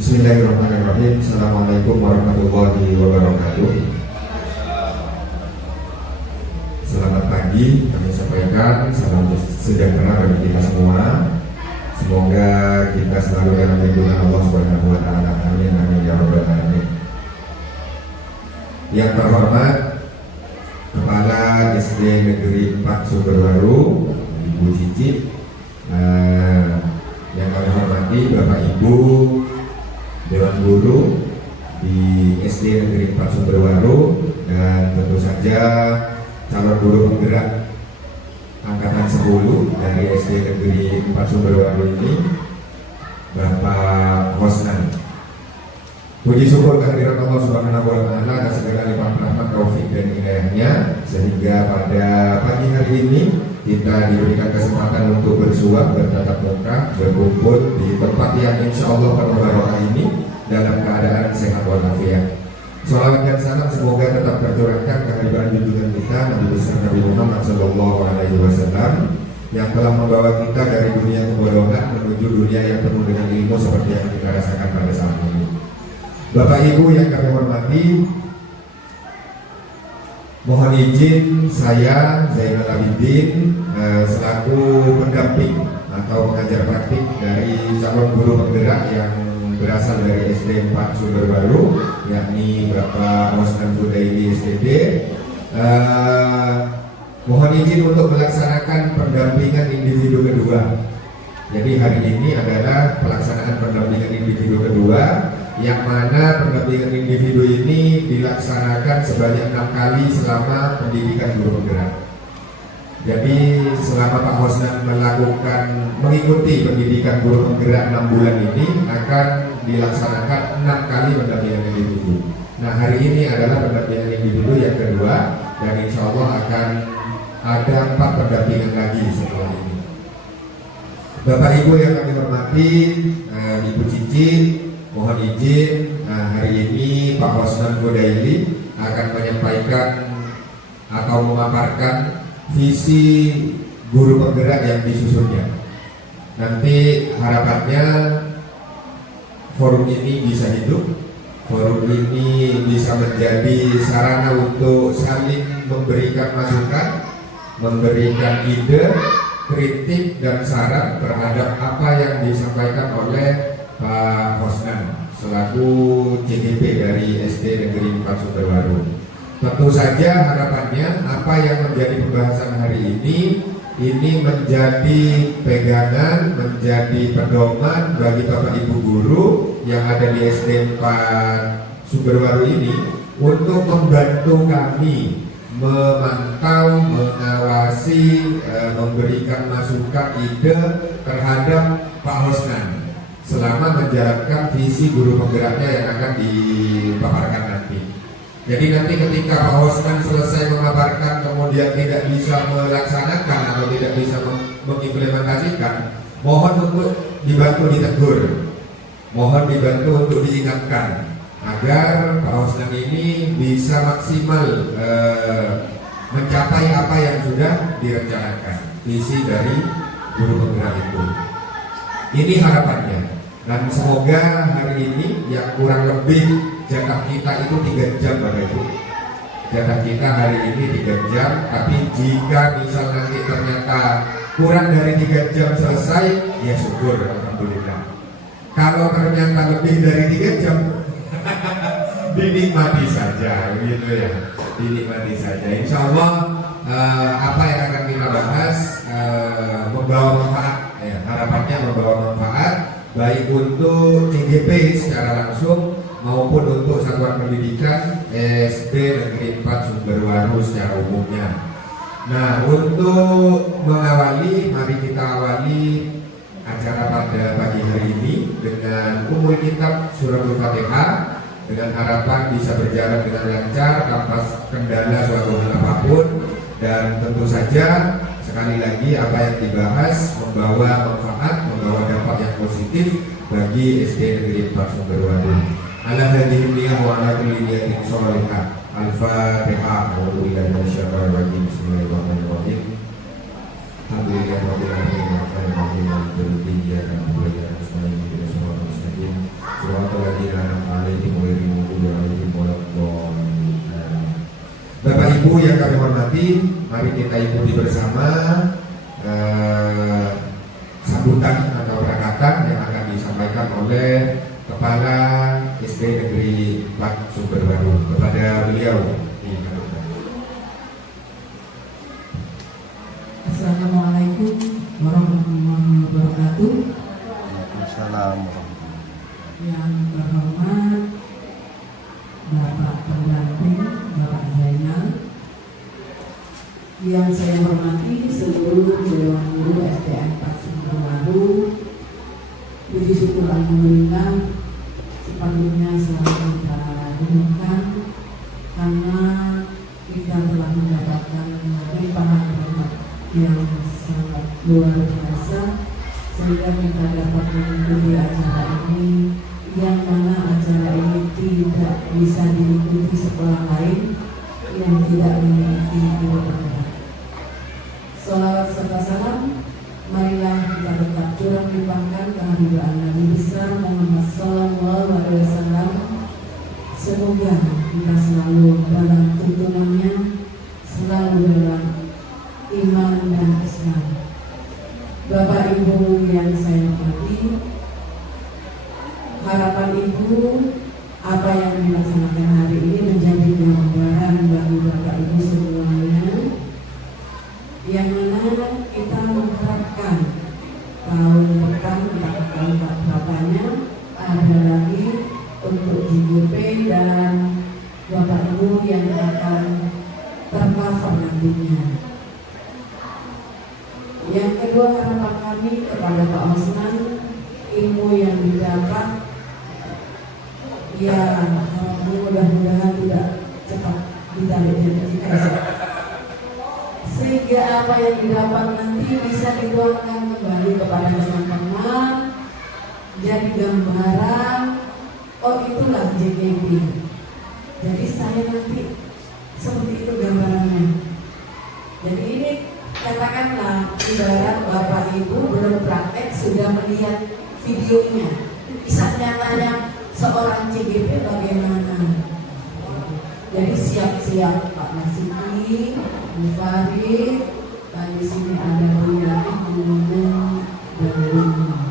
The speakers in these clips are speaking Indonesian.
Bismillahirrahmanirrahim. Assalamualaikum warahmatullahi wabarakatuh. Selamat pagi, kami sampaikan salam sejahtera bagi kita semua. Semoga kita selalu dalam lindungan Allah Subhanahu wa taala. Amin amin ya rabbal alamin. Yang terhormat Kepala SD Negeri 4 Sumberwaru, Ibu Cici. Yang kami hormati Bapak Ibu Dewan Guru di SD Negeri 4 Sumberwaru, dan tentu saja calon guru penggerak angkatan 10 dari SD Negeri 4 Sumberwaru ini, Bapak Hosnan. Puji syukur kehadirat Allah Subhanahu wa taala atas segala limpahan rahmat, taufik dan hidayahnya, sehingga pada pagi hari ini kita diberikan kesempatan untuk bersua, bertatap muka, berkumpul di tempat yang insya Allah penuh barokah ini dalam keadaan sehat walafiat. Sholawat dan salam semoga tetap tercurahkan kehadiran junjungan kita Nabi besar Nabi Muhammad Sallallahu Alaihi Wasallam yang telah membawa kita dari dunia kebodohan menuju dunia yang penuh dengan ilmu seperti yang kita rasakan pada saat ini. Bapak Ibu yang kami hormati, mohon izin saya Zainal Abidin selaku pendamping atau pengajar praktik dari calon guru penggerak yang berasal dari SD 4 Sumberwaru, yakni Bapak Hosnan Budaili SDD. Mohon izin untuk melaksanakan pendampingan individu kedua. Jadi hari ini adalah pelaksanaan pendampingan individu kedua, yang mana pendampingan individu ini dilaksanakan sebanyak 6 kali selama pendidikan guru penggerak. Jadi selama Pak Hosnan mengikuti pendidikan guru penggerak 6 bulan ini, akan dilaksanakan 6 kali pendampingan individu. Nah, hari ini adalah pendampingan individu yang kedua, dan insya Allah akan ada 4 pendampingan lagi setelah ini. Bapak Ibu yang kami hormati, Ibu Cici, mohon izin hari ini Pak Hosnan Budaili akan menyampaikan atau memaparkan visi guru penggerak yang disusunnya. Nanti harapannya forum ini bisa hidup, forum ini bisa menjadi sarana untuk saling memberikan masukan, memberikan ide, kritik dan saran terhadap apa yang disampaikan oleh Pak Hosnan selaku CGP dari SD Negeri 4 Sumberwaru. Tentu saja harapannya apa yang menjadi pembahasan hari ini menjadi pegangan, menjadi pedoman bagi Bapak Ibu guru yang ada di SD 4 Sumberwaru ini untuk membantu kami memantau, mengawasi, memberikan masukan ide terhadap Pak Hosnan selama menjalankan visi guru penggeraknya yang akan dipaparkan nanti. Jadi nanti ketika Pak Hosnan selesai memaparkan kemudian tidak bisa melaksanakan atau tidak bisa mengimplementasikan, mohon untuk dibantu ditegur, mohon dibantu untuk diingatkan agar Pak Hosnan ini bisa maksimal mencapai apa yang sudah direncanakan, visi dari guru penggerak itu. Ini harapannya. Dan semoga hari ini yang kurang lebih jatah kita itu 3 jam Bapak Ibu. Jatah kita hari ini 3 jam, tapi jika misal nanti ternyata kurang dari 3 jam selesai, ya syukur, alhamdulillah. Kalau ternyata lebih dari 3 jam, dinikmati saja, gitu ya. Dinikmati saja. Insya Allah apa yang akan kita bahas membawa manfaat. Ya, harapannya membawa manfaat baik untuk CGP secara langsung maupun untuk satuan pendidikan SD Negeri 4 Sumberwaru secara umumnya. Nah, untuk mengawali, mari kita awali acara pada pagi hari ini dengan umul kitab surah Al-Fatihah, dengan harapan bisa berjalan dengan lancar tanpa kendala suatu hal apapun, dan tentu saja sekali lagi apa yang dibahas membawa manfaat, membawa dampak yang positif bagi SD Negeri 4 Sumberwaru. Ala hadhihi niyah wa ala kulli niyatin shalihah. Al-Fatihah. A'udzubillahi minasyaitonir rajim. Bismillahirrahmanirrahim. Alhamdulillahirabbil alamin. Arrahmanirrahim. Maliki yaumiddin. Iyyaka na'budu wa iyyaka nasta'in. Ihdinas siratal mustaqim. siratal ladzina an'amta 'alaihim ghairil maghdubi 'alaihim waladdallin. Bapak Ibu yang kami hormati, mari kita ikuti bersama sambutan atau perakatan yang akan disampaikan oleh Kepala SD Negeri 4 Sumber Baru. Kepada beliau dilakukan. Assalamualaikum warahmatullahi wabarakatuh. Assalamualaikum. Yang terhormat Bapak Pendamping Bapak Zainal, yang saya hormati seluruh Dewan Guru SDN 4 Sumber Baru, puji syukur alhamdulillah sepatutnya selalu kita dudukkan karena kita telah mendapatkan limpahan berkat yang sangat luar biasa sehingga kita dapat mengikuti acara ini, yang mana acara ini tidak bisa diikuti sekolah lain yang tidak memiliki kebenaran. Salawat serta salam marilah kita tetap curang limpahkan kehadiran Nabi besar Muhammad Sallallahu Alaihi Wasallam. Semoga kita selalu dalam tuntunannya, selalu dalam iman dan Islam. Bapak Ibu yang saya hormati, harapan Ibu apa yang dilaksanakan hari ini menjadi gambaran bagi Bapak Ibu semuanya, yang mana kita mengharapkan tahun depan, entah tahun berapanya, ada lagi untuk JGP dan Bapak Ibu yang akan tercover nantinya. Yang kedua, harapan kami kepada Pak Osman, ilmu yang didapat ya mudah-mudahan tidak cepat ditarik dari sehingga apa yang didapat nanti bisa dituangkan kembali kepada teman-teman, jadi gambaran, oh itulah JKP. Jadi saya nanti seperti itu gambarannya. Jadi ini katakanlah ibarat Bapak Ibu belum praktek sudah melihat videonya, kisah nyatanya seorang CGP bagaimana. Jadi siap-siap Pak Nasuki, Bu Farid, dan di sini ada Bu Yati, Bu Nunung, dan Bu Nunung.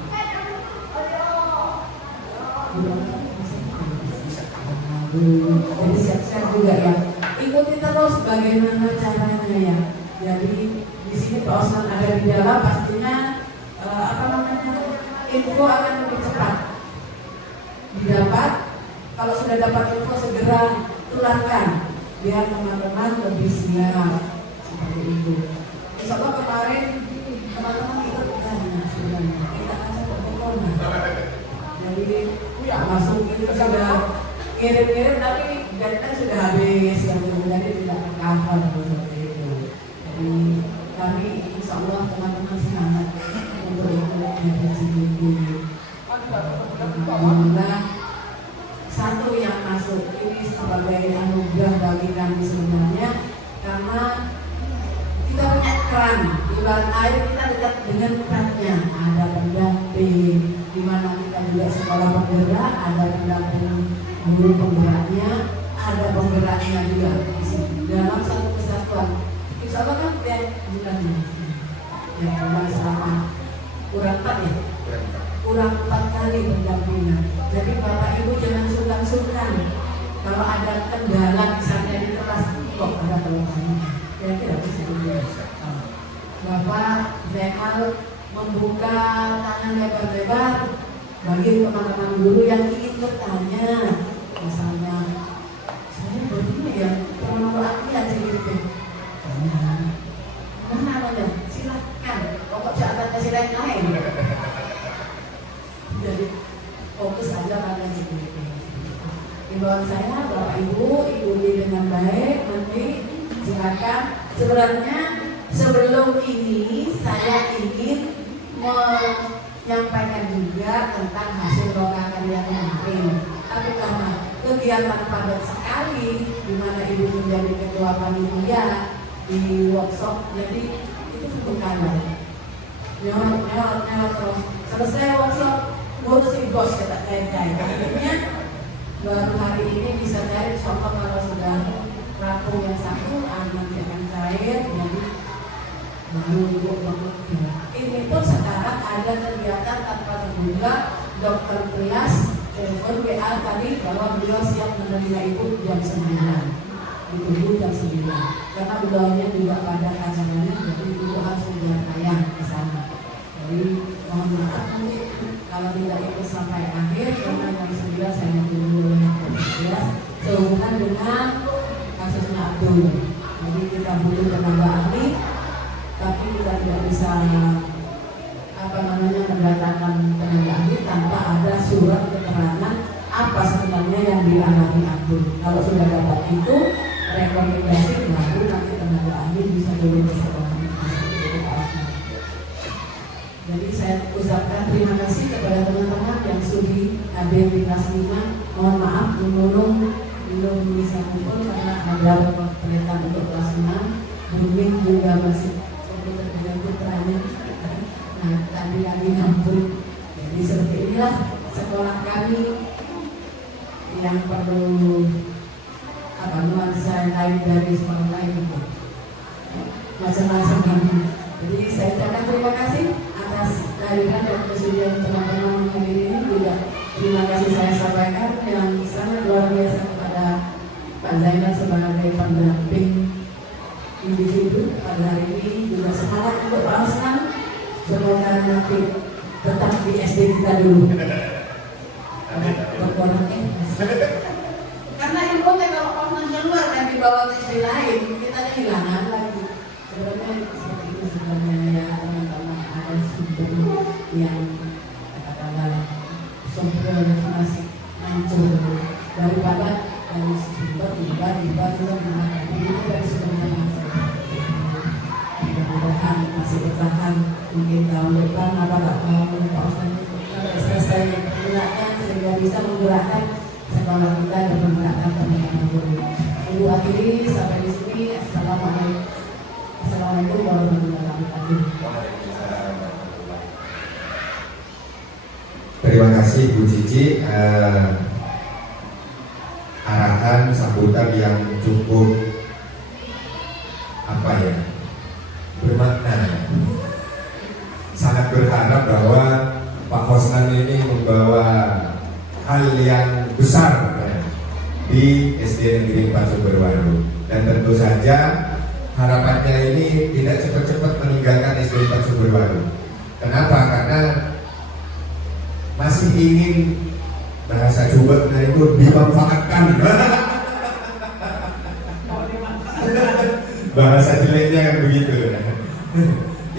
Jadi siap-siap juga ya. Ikuti terus bagaimana caranya ya. Jadi di sini Pak Osman ada di dalam, pastinya info akan lebih cepat didapat. Kalau sudah dapat info segera tularkan biar teman-teman lebih siap seperti itu. Insya Allah kemarin teman-teman ikut banyak sebenarnya, kita akan berkorban. Jadi masuk itu sudah kirim-kirim tapi data sudah habis, jadi tidak tercover seperti itu. Jadi kami insya Allah teman-teman semangat untuk ikut meditasi ini. Alhamdulillah satu yang masuk ini sebagai anugerah bagi kami sebenarnya, karena kita punya keran di luar air, kita dekat dengan kerannya. Ada pendamping di mana kita juga sekolah penggerak, ada pendamping guru penggeraknya, ada penggeraknya juga di sini dalam satu kesatuan. Insya Allah kan tiap bulannya ya selama kurang 4 ya, kurang 4 kali pendampingan. Jadi Bapak Ibu jangan sungkan-sungkan kalau ada kendala misalnya di kelas kok ada keluhannya, kira-kira bisa dilihat. Bapak Zainal membuka tangan lebar-lebar bagi teman-teman guru yang ingin bertanya, misalnya saya begini ya, terlalu aktif aja gitu. Mana aja, silahkan. Pokok jangan kasih lain-lain. Jadi fokus aja pada JGP. Imbauan saya, Bapak Ibu ikuti dengan baik. Nanti silakan. Sebenarnya sebelum ini saya ingin menyampaikan juga tentang hasil lokal karya kemarin. Tapi karena kegiatan padat sekali, di mana Ibu menjadi ketua panitia di workshop, jadi itu cukup kalah. Nyorot terus. Selesai workshop, ngurusin bos kata cair-cair. Akhirnya baru hari ini bisa cair. Contoh kalau sudah rampung yang satu, nanti akan cair. Jadi baru banget. Ini pun sekarang ada kegiatan tanpa terduga. Dokter Trias telepon WA tadi bahwa beliau siap menerima ibu jam 9. Ditunggu jam 9 karena beliaunya juga pada acaranya, jadi ibu harus menjaga tayang ke sana. Jadi mohon maaf mungkin kalau tidak ikut sampai akhir karena jam 9 saya ditunggu oleh Trias sehubungan dengan kasusnya Abdul. Jadi kita butuh tenaga ahli, tapi kita tidak bisa mendatangkan tenaga ahli tanpa ada surat keterangan apa sebenarnya yang dialami Abdul. Kalau sudah dapat itu rekomendasi baru nanti tenaga ahli bisa turun ke sekolah. Jadi saya ucapkan terima kasih kepada teman-teman yang sudi hadir di kelas 5. Mohon maaf belum bisa kumpul karena ada pertemuan untuk kelas 6. Booming juga masih dengan putranya. Nah, tadi lagi ngampun. Jadi seperti inilah sekolah kami yang perlu nuansa lain dari sekolah lain itu macam-macam ini. Jadi saya ucapkan terima kasih atas kehadiran dan kesediaan teman-teman hari ini. Juga terima kasih saya sampaikan yang sangat luar biasa kepada Pak Zainal sebagai pendamping individu pada hari ini. Juga semangat untuk Pak Osman. Semoga nanti tetap di SD kita dulu. Karena ilmunya kalau Osman keluar dan dibawa ke SD lain, kita kehilangan lagi. Sebenarnya seperti itu sebenarnya ya teman-teman, ada sumber yang katakanlah sumber masih hancur daripada dari sumber tiba-tiba juga mengatakan ini dari sumber yang mudah-mudahan masih bertahan. Mungkin tahun depan apa tak tahu Pak Osman selesai menggerakkan sehingga bisa menggerakkan sekolah kita dan menggerakkan teman-teman guru. Ibu akhiri sampai di sini. Assalamualaikum warahmatullahi wabarakatuh. Terima kasih Bu Cici, arahan sambutan yang cukup bermakna. Sangat berharap bahwa Pak Hosnan ini membawa hal yang besar di SD Negeri 4 Sumberwaru, dan tentu saja harapannya ini tidak cepat-cepat meninggalkan SD 4 Sumberwaru. Kenapa? Karena masih ingin, bahasa Jombang itu, dimanfaatkan. Bahasa jeleknya kan begitu.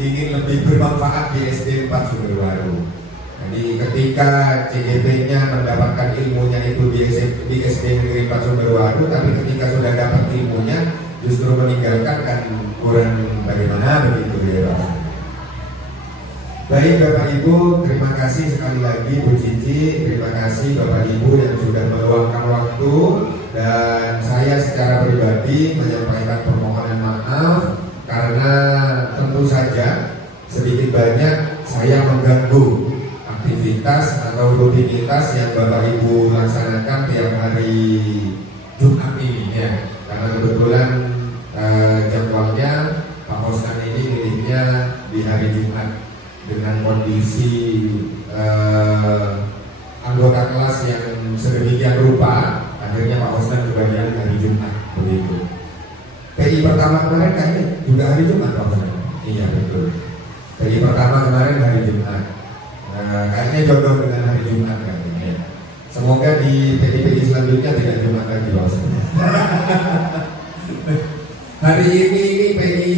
Ingin lebih bermanfaat di SD 4 Sumberwaru. Jadi ketika CGP-nya mendapatkan ilmunya itu di SD Negeri 4 Sumberwaru, tapi ketika sudah dapat ilmunya justru meninggalkan, kan kurang bagaimana begitu ya Pak. Baik Bapak Ibu, terima kasih sekali lagi Bu Cici, terima kasih Bapak Ibu yang sudah meluangkan waktu, dan saya secara pribadi menyampaikan permohonan maaf karena tentu saja sedikit banyak saya mengganggu aktivitas atau rutinitas yang Bapak Ibu laksanakan tiap hari Jumat ini ya. Karena kebetulan jadwalnya Pak Hosnan ini miliknya di hari Jumat dengan kondisi anggota kelas yang sedemikian rupa, akhirnya Pak Hosnan kebagian hari Jumat begitu. PI pertama kemarin kayaknya juga hari Jumat Pak Hosnan. Iya betul. PI pertama kemarin hari Jumat. Kayaknya jodoh dengan hari Jumat kan. Ya. Semoga di PI selanjutnya tidak Jumat lagi Pak Hosnan. Hari ini PI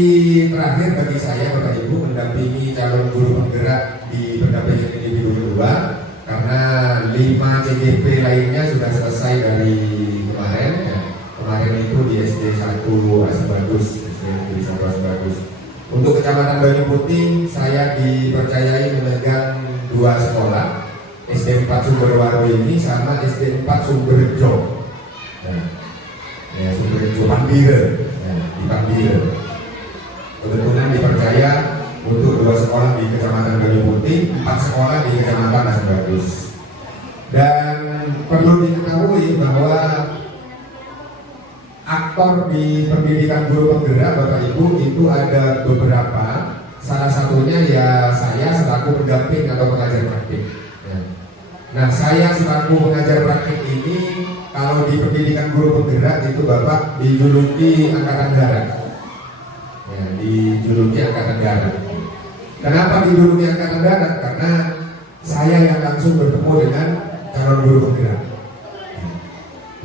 terakhir bagi saya Bapak Ibu mendampingi calon guru penggerak di pendampingan individu kedua, karena 5 CGP lainnya sudah selesai dari kemarin ya. Kemarin itu di SD 1 Asebagus, SD Negeri 1 Asebagus. Untuk Kecamatan Banyu Putih saya dipercayai memegang 2 sekolah, SD 4 Sumberwaru ini sama SD 4 Sumberjo. Ya, Sumberjo Pambire. Di Pambire. Kebetulan dipercaya untuk 2 sekolah di Kecamatan Banyu Putih, 4 sekolah di Kecamatan Lasem Bagus. Dan perlu diketahui bahwa aktor di pendidikan guru penggerak Bapak Ibu itu ada beberapa. Salah satunya ya saya selaku pendamping atau pengajar praktik. Ya. Nah, saya selaku pengajar praktik ini kalau di pendidikan guru penggerak itu Bapak dijuluki Angkatan Darat. Ya, dijuluki Angkatan Darat. Kenapa dijuluki Angkatan Darat? Karena saya yang langsung bertemu dengan calon guru penggerak.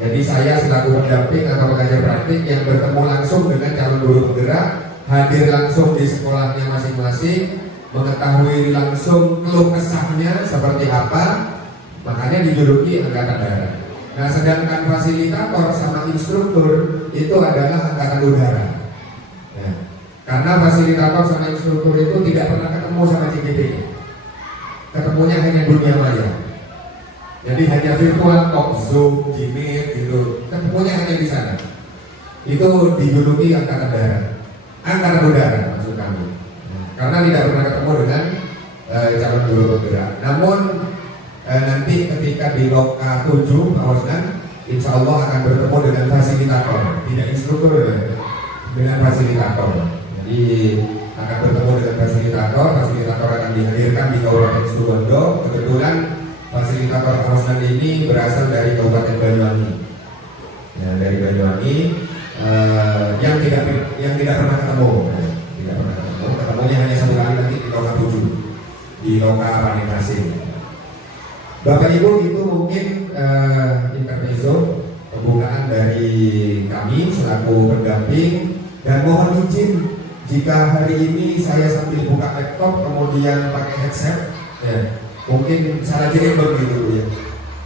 Jadi saya selaku pendamping atau pengajar praktik yang bertemu langsung dengan calon guru penggerak, hadir langsung di sekolahnya masing-masing, mengetahui langsung keluh kesahnya seperti apa, makanya dijuluki Angkatan Darat. Nah, sedangkan fasilitator sama instruktur itu adalah Angkatan Udara. Ya. Karena fasilitator sama instruktur itu tidak pernah ketemu sama CGP, ketemunya hanya dunia maya. Jadi hanya virtual talk, Zoom, Gmeet gitu, ketemunya hanya di sana. Itu dijuluki Angkatan Darat. Angkatan Udara maksud kami, karena tidak pernah ketemu dengan calon guru penggerak. Namun nanti ketika di Loka 7 Pak Hosnan, insya Allah akan bertemu dengan fasilitator, tidak instruktur ya, dengan fasilitator. Jadi akan bertemu dengan fasilitator, fasilitator akan dihadirkan di Kabupaten Situbondo. Kebetulan fasilitator Pak Hosnan ini berasal dari Kabupaten Banyuwangi, ya, dari Banyuwangi. Yang tidak pernah ketemu, ketemunya hanya satu kali nanti di Loka 7 di Loka Panembasin. Bapak Ibu, itu mungkin intermezzo pembukaan dari kami selaku pendamping, dan mohon izin jika hari ini saya sambil buka laptop kemudian pakai headset, ya, mungkin salah jadi begitu ya,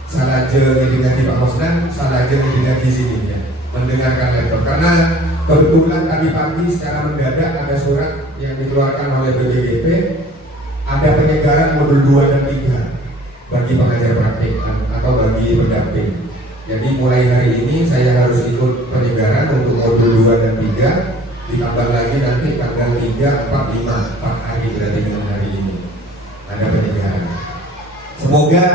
salah jadi di Pak Hosnan, salah jadi di sini ya, mendengarkan laptop, karena kebetulan tadi pagi secara mendadak ada surat yang dikeluarkan oleh BPGP, ada penyegaran modul 2 dan 3 bagi pengajar praktik atau bagi pendamping. Jadi mulai hari ini saya harus ikut penyegaran untuk modul 2 dan 3, ditambah lagi nanti tanggal 3, 4, 5, 4 hari berarti dengan hari ini ada penyegaran. Semoga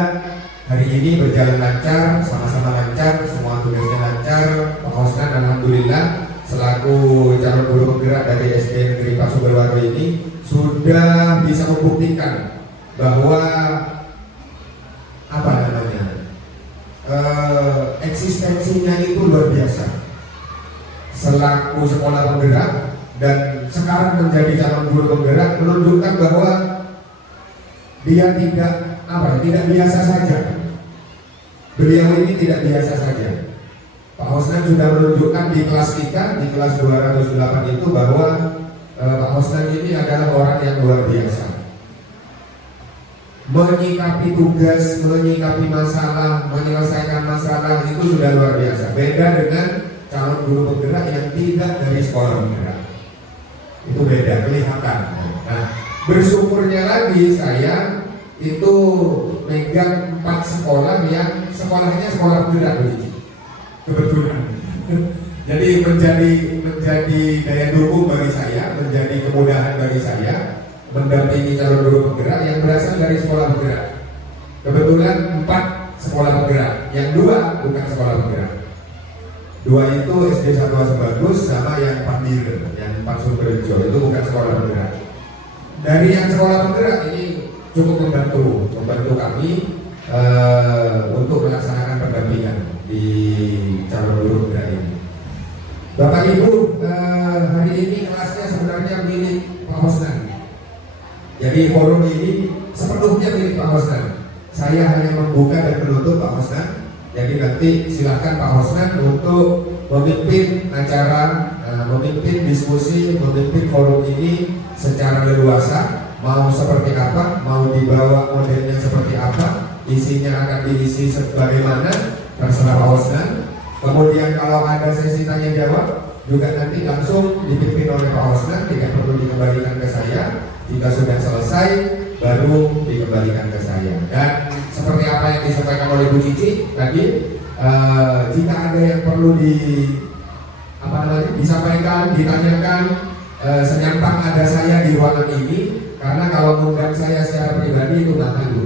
hari ini berjalan lancar, sama-sama lancar, semua tugasnya lancar. Pak Hosnan alhamdulillah selaku calon guru penggerak dari SD Negeri Pak Subarwardo ini sudah bisa membuktikan bahwa eksistensinya itu luar biasa selaku sekolah penggerak, dan sekarang menjadi calon guru penggerak menunjukkan bahwa dia tidak biasa saja. Beliau ini tidak biasa saja. Pak Hosnan sudah menunjukkan di kelas kita, di kelas 208 itu bahwa Pak Hosnan ini adalah orang yang luar biasa. Menyikapi tugas, menyikapi masalah, menyelesaikan masalah itu sudah luar biasa. Beda dengan calon guru penggerak yang tidak dari sekolah penggerak. Itu beda, kelihatan. Nah, bersyukurnya lagi saya itu megang 4 sekolah yang sekolahnya sekolah penggerak begitu. Kebetulan. Jadi menjadi daya dukung bagi saya, menjadi kemudahan bagi saya mendampingi calon guru penggerak yang berasal dari sekolah penggerak. Kebetulan 4 sekolah penggerak, yang 2 bukan sekolah penggerak. 2 itu SD 1 Lasem Bagus sama yang 4 Dir, yang 4 Sumberjo, itu bukan sekolah penggerak. Dari yang sekolah penggerak ini cukup membantu kami untuk melaksanakan pendampingan di calon guru penggerak ini. Bapak Ibu, hari ini kelasnya sebenarnya milik Pak Hosnan. Jadi forum ini sepenuhnya milik Pak Hosnan. Saya hanya membuka dan menutup Pak Hosnan. Jadi nanti silakan Pak Hosnan untuk memimpin acara, memimpin diskusi, memimpin forum ini secara leluasa. Mau seperti apa, mau dibawa modelnya seperti apa, isinya akan diisi sebagaimana, terserah Pak Hosnan. Kemudian kalau ada sesi tanya jawab juga nanti langsung dipimpin oleh Pak Hosnan, tidak perlu dikembalikan ke saya. Jika sudah selesai baru dikembalikan ke saya. Dan seperti apa yang disampaikan oleh Bu Cici tadi, jika ada yang perlu disampaikan, ditanyakan, senyampang ada saya di ruangan ini, karena kalau mengundang saya secara pribadi itu nggak malu.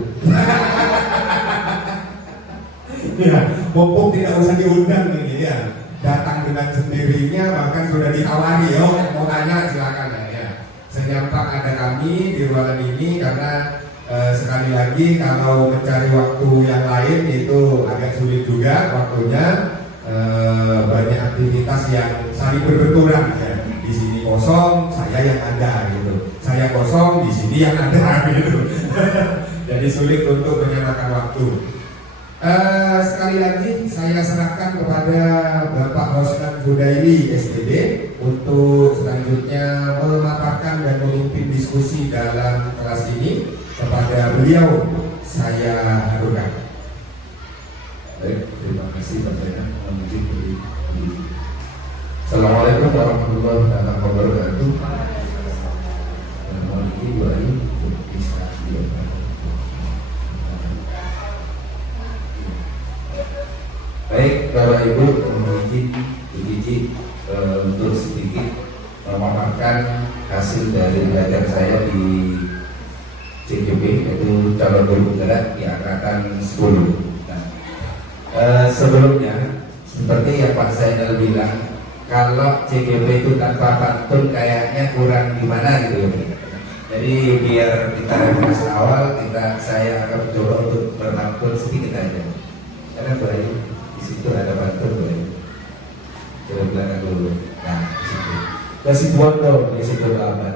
Ya, mumpung tidak usah diundang ini ya, datang dengan sendirinya, bahkan sudah ditawari, yo mau tanya silakan ya. Senyampang ada kami di ruangan ini karena sekali lagi kalau mencari waktu yang lain itu agak sulit juga waktunya, banyak aktivitas yang saling berbenturan ya. Di sini kosong, saya yang ada gitu. Saya kosong, di sini yang ada gitu. Jadi sulit untuk menyamakan waktu. Sekali lagi saya serahkan kepada Bapak Rosdan Hudaili SPD untuk selanjutnya memaparkan dan memimpin diskusi dalam kelas ini. Kepada beliau saya haturkan. Baik, terima kasih Pak Zainal. Assalamualaikum warahmatullahi wabarakatuh. Mohon Ibu Ayu bisa baik, Bapak Ibu, mohon izin untuk sedikit memaparkan hasil dari belajar saya di CGP, yaitu calon guru penggerak di angkatan 10. Nah, sebelumnya seperti yang Pak Zainal bilang, kalau CGP itu tanpa pantun kayaknya kurang gimana gitu. Jadi biar kita refresh awal, saya akan coba untuk berpantun sedikit aja. Karena baik di situ ada pantun baik. Coba belakang dulu. Nah, di situ. Kasih bondo di situ abad.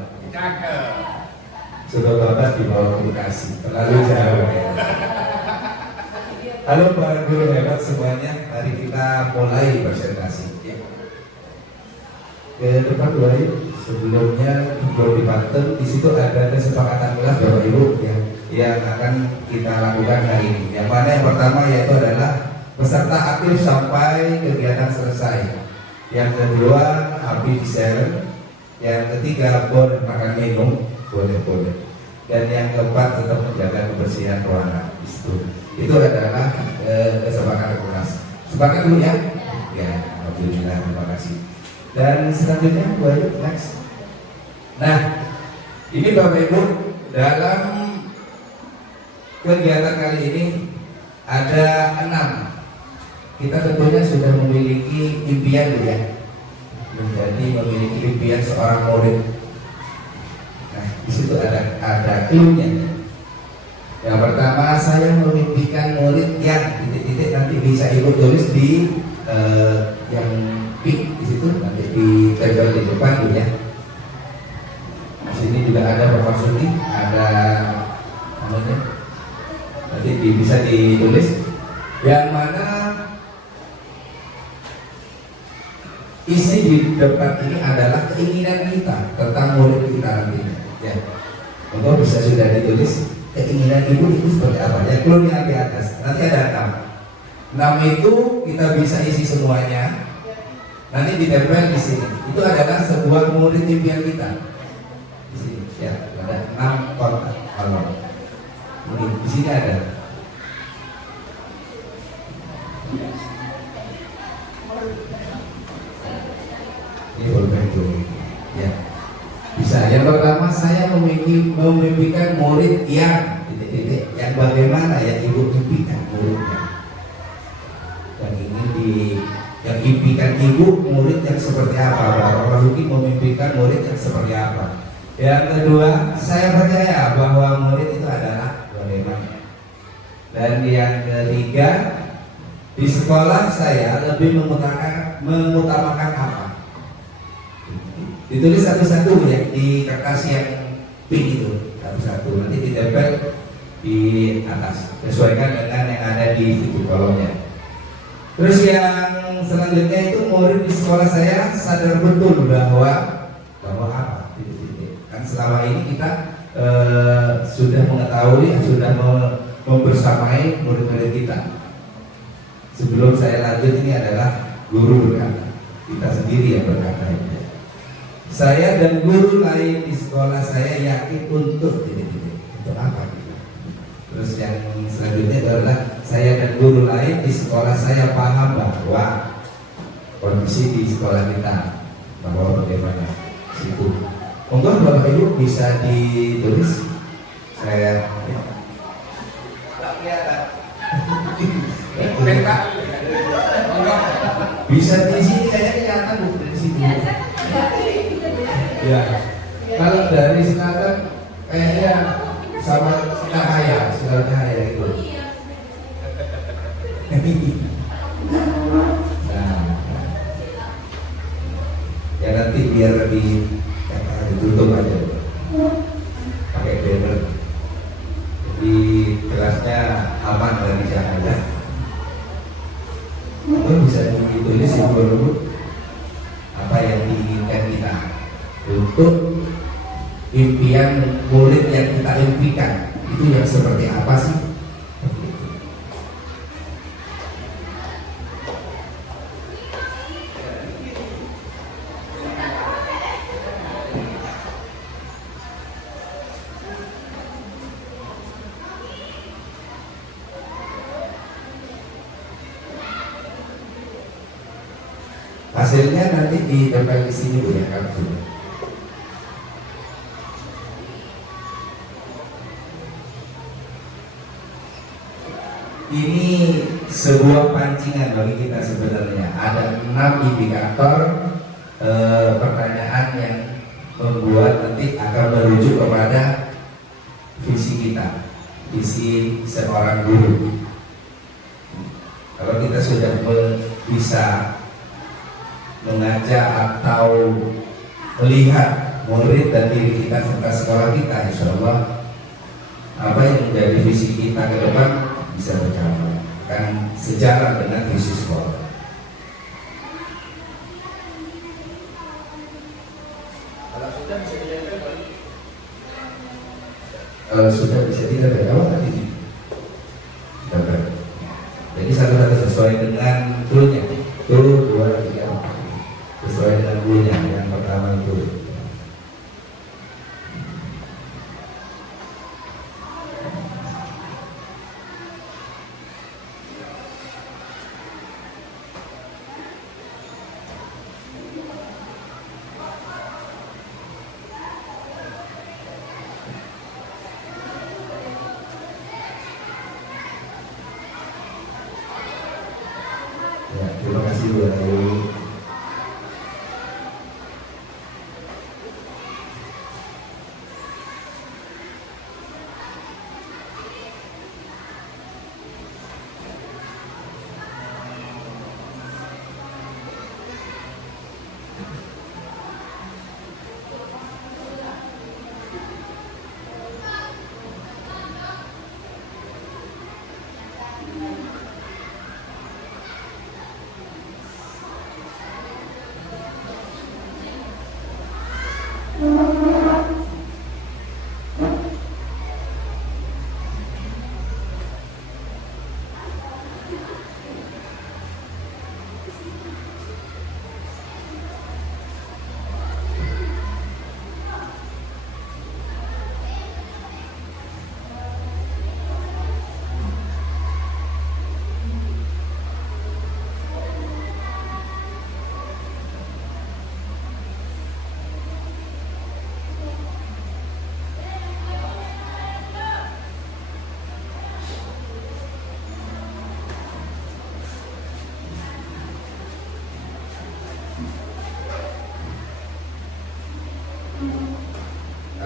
Sudah babat di bawah Bekasi, terlalu jauh ya. Halo para guru hebat semuanya, mari kita mulai presentasi ya. Ke depan dulu ayo. Sebelumnya belum dipantun, di situ ada kesepakatan kelas Bapak Ibu ya, yang akan kita lakukan hari ini. Yang mana yang pertama yaitu adalah peserta aktif sampai kegiatan selesai. Yang kedua happy silent. Yang ketiga boleh makan minum, boleh. Dan yang keempat tetap menjaga kebersihan ruangan. Itu adalah kesepakatan kelas. Sepakat dulu ya? Ya, alhamdulillah, terima kasih. Dan selanjutnya, baik, next. Nah, ini Bapak Ibu, dalam kegiatan kali ini ada 6. Kita tentunya sudah memiliki impian ya, memiliki impian seorang murid. Nah, di situ ada clue-nya. Yang pertama, saya memimpikan murid yang titik-titik nanti bisa ikut tulis di yang pink di situ, nanti ditempel di depan ya. Di sini juga ada Pak Marsudi, ada namanya, nanti bisa ditulis. Yang mana isi di depan ini adalah keinginan kita tentang murid kita nantinya. Ya, maka bisa sudah ditulis keinginan ibu itu seperti apa. Ya, clue yang di atas. Nanti ada 6. 6 itu kita bisa isi semuanya. Nanti ditempel di sini. Itu adalah sebuah murid impian kita. Di sini, ya, ada 6 kotak. Ini di sini ada. Ini boleh itu, ya. Bisa. Yang pertama, saya memimpikan murid yang titik-titik, yang bagaimana ya ibu impikan muridnya. Yang impikan ibu murid yang seperti apa? Bapak Marsudi memimpikan murid yang seperti apa? Yang kedua, saya percaya bahwa murid itu adalah bagaimana. Dan yang ketiga, di sekolah saya lebih mengutamakan apa? Ditulis satu-satu ya di kertas yang pink itu, satu-satu nanti ditempel di atas, sesuaikan dengan yang ada di situ kolomnya. Terus yang selanjutnya itu murid di sekolah saya sadar betul bahwa apa? Kan selama ini kita sudah mengetahui, sudah membersamai murid-murid kita. Sebelum saya lanjut, ini adalah guru berkata, kita sendiri yang berkata itu. Saya dan guru lain di sekolah saya yakin untuk apa? Terus yang selanjutnya adalah saya dan guru lain di sekolah saya paham bahwa kondisi di sekolah kita bahwa bagaimana. situ. Monggo Bapak Ibu bisa ditulis. Saya bisa di sini kayaknya kelihatan Bu dari sini. Ya. Kalau dari selatan kayaknya sama Cahaya itu. Nah, ya nanti biar lebih ditutup aja pakai banner, jadi kelasnya aman dari cahaya. Mungkin bisa ditulis ya dulu apa yang diinginkan kita untuk impian murid yang kita impikan itu yang seperti apa sih? Hasilnya nanti ditempel di sini Bu ya, kartu. Ini sebuah pancingan bagi kita sebenarnya. Ada 6 indikator pertanyaan yang membuat nanti akan merujuk kepada visi kita, visi seorang guru. Kalau kita sudah bisa mengajak atau melihat murid dan diri kita serta sekolah kita, insya Allah apa yang menjadi visi kita ke depan bisa berjalan kan sejalan dengan visi sekolah. Kalau sudah bisa tidak awal tadi dapat. Jadi satu-satu sesuai dengan toolnya, tool 2, 3, 4 sesuai dengan toolnya. Yang pertama itu ya, terima kasih Bu Ayu.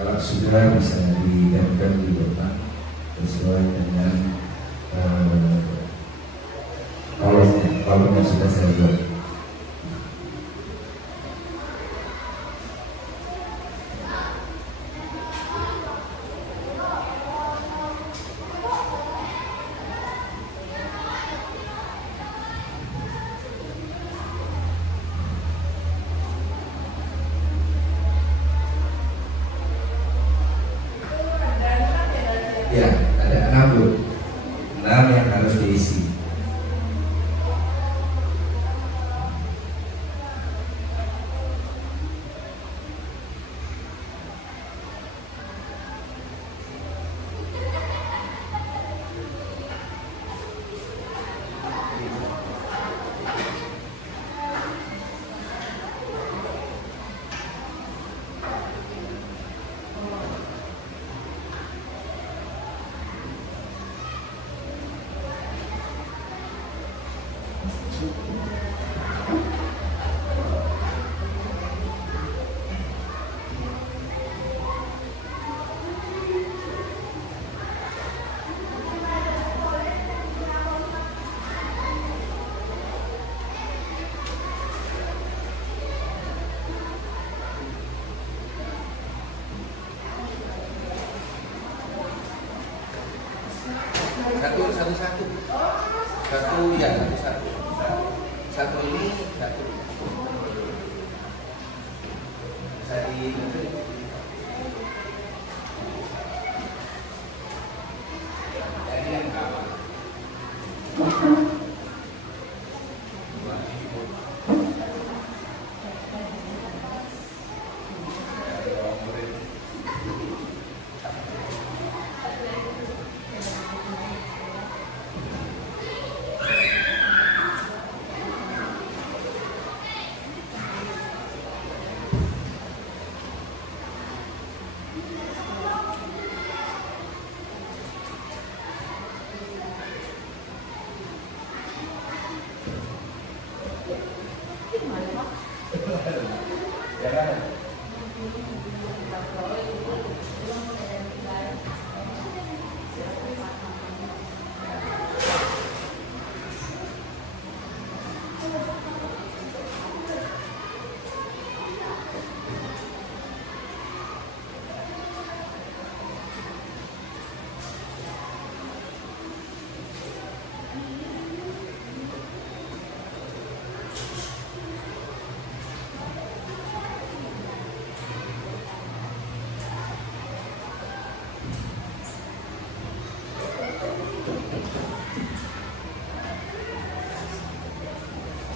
Kalau sudah bisa ditempel di depan sesuai dengan kolomnya sudah saya buat. Ya, ada 6 Bu. 6 yang harus diisi. Satu ya, satu ini satu. Ini yang kawan.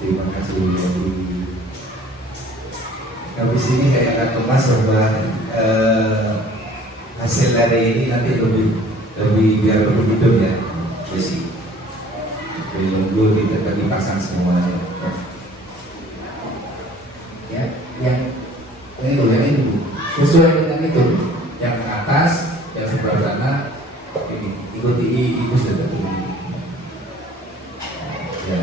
Terima kasih habis ini saya akan kemas bahwa hasil dari ini nanti lebih biar lebih hidup ya, besi nunggu dipasang semuanya ya, yang ini sesuai dengan itu yang ke atas, yang sebelah sana ini ikuti sudah ya.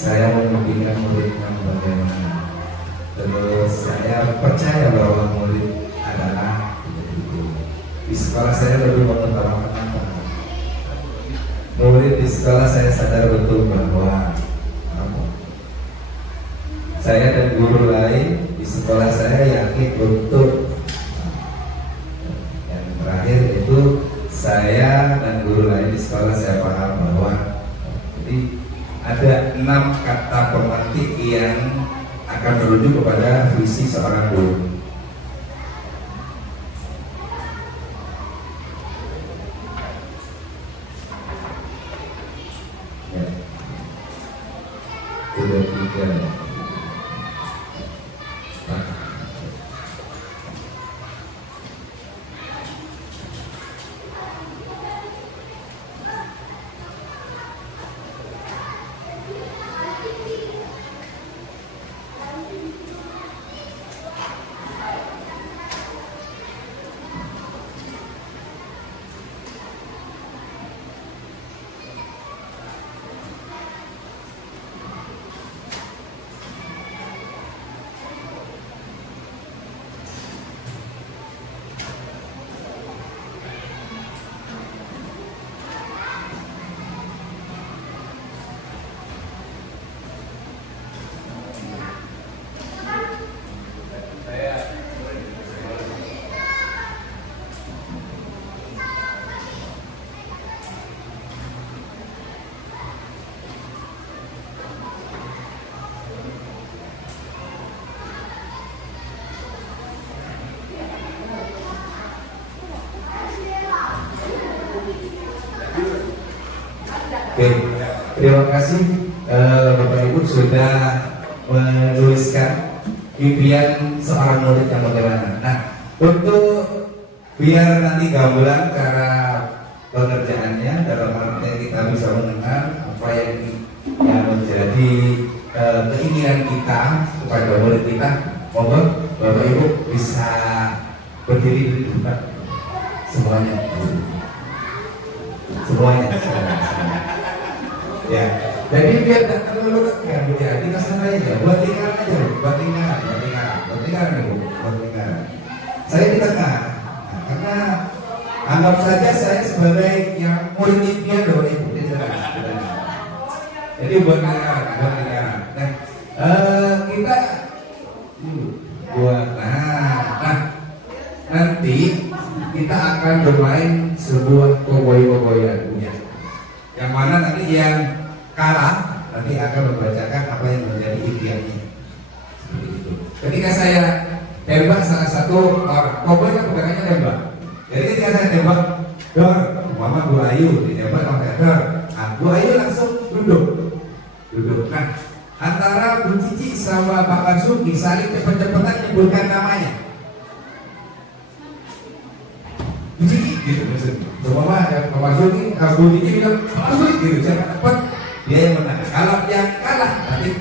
Saya membimbing muridnya bagaimana. Terus saya percaya bahwa murid adalah itu. Di sekolah saya lebih mengutamakan apa? Murid di sekolah saya sadar betul bahwa saya dan guru lain di sekolah saya yakin betul. Yang terakhir itu saya dan guru lain di sekolah saya paham bahwa jadi ada 6 kata pemantik yang akan merujuk kepada visi seorang guru. Ya. Sudah 3. Oke, terima kasih Bapak Ibu sudah menuliskan impian seorang murid yang bagaimana. Nah, untuk biar nanti gamblang cara pengerjaannya dalam artinya kita bisa mengenal apa yang menjadi keinginan kita kepada murid kita, monggo Bapak Ibu bisa berdiri di depan semuanya. Ya, jadi biar tidak terlalu tegang ya, kita santai aja, buat lingkaran aja, buat lingkaran ibu, buat lingkaran. Saya di tengah, nah, karena anggap saja saya sebagai yang murid impian loh ibu di tengah. Jadi buat lingkaran. Nah, kita buat, nanti kita akan bermain sebuah koboi-koboyan punya. Yang mana nanti yang kalah nanti akan membacakan apa yang menjadi impiannya. Seperti itu. Ketika saya tembak salah satu orang, koboi kan bukannya tembak. Jadi ketika saya tembak, dor, mama Bu Ayu ditembak sama Dor. Bu Ayu langsung duduk. Nah, antara Bu Cici sama Pak Marzuki saling cepet-cepetan menyebutkan namanya. Bu Cici gitu maksudnya. Mama Pak Marzuki, Bu Cici bilang Pak Marzuki gitu, jangan cepat dia yang menang. Kalau yang kalah nanti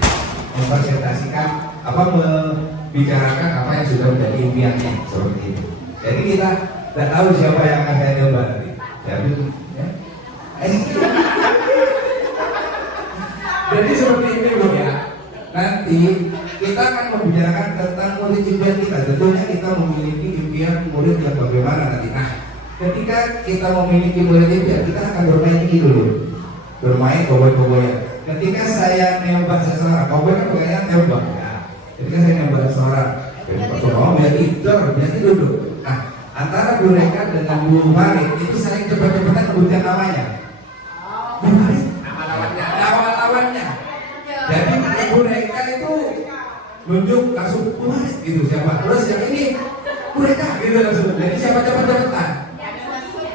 mempresentasikan apa membicarakan apa yang sudah menjadi impiannya seperti itu. Jadi kita tidak tahu siapa yang akan saya coba nanti. Jadi, ya. Jadi seperti ini Bu ya. Nanti kita akan membicarakan tentang murid impian kita. Tentunya kita memiliki impian murid yang bagaimana nanti. Nah, ketika kita memiliki murid impian, kita akan bermain ini dulu. Bermain koboi-koboyan. Ketika saya nembak seseorang, koboi kan bukannya tembak ya. Ketika saya nembak seseorang, mau berarti duduk. Nah, antara Bu Reka dengan Bu Marit itu saling cepat-cepatan menyebutkan namanya. Bu Marit, nama lawannya. Jadi Bu Reka itu nunjuk langsung Bu Marit gitu siapa. Terus yang ini Bu Reka gitu langsung. Jadi siapa cepat-cepatan?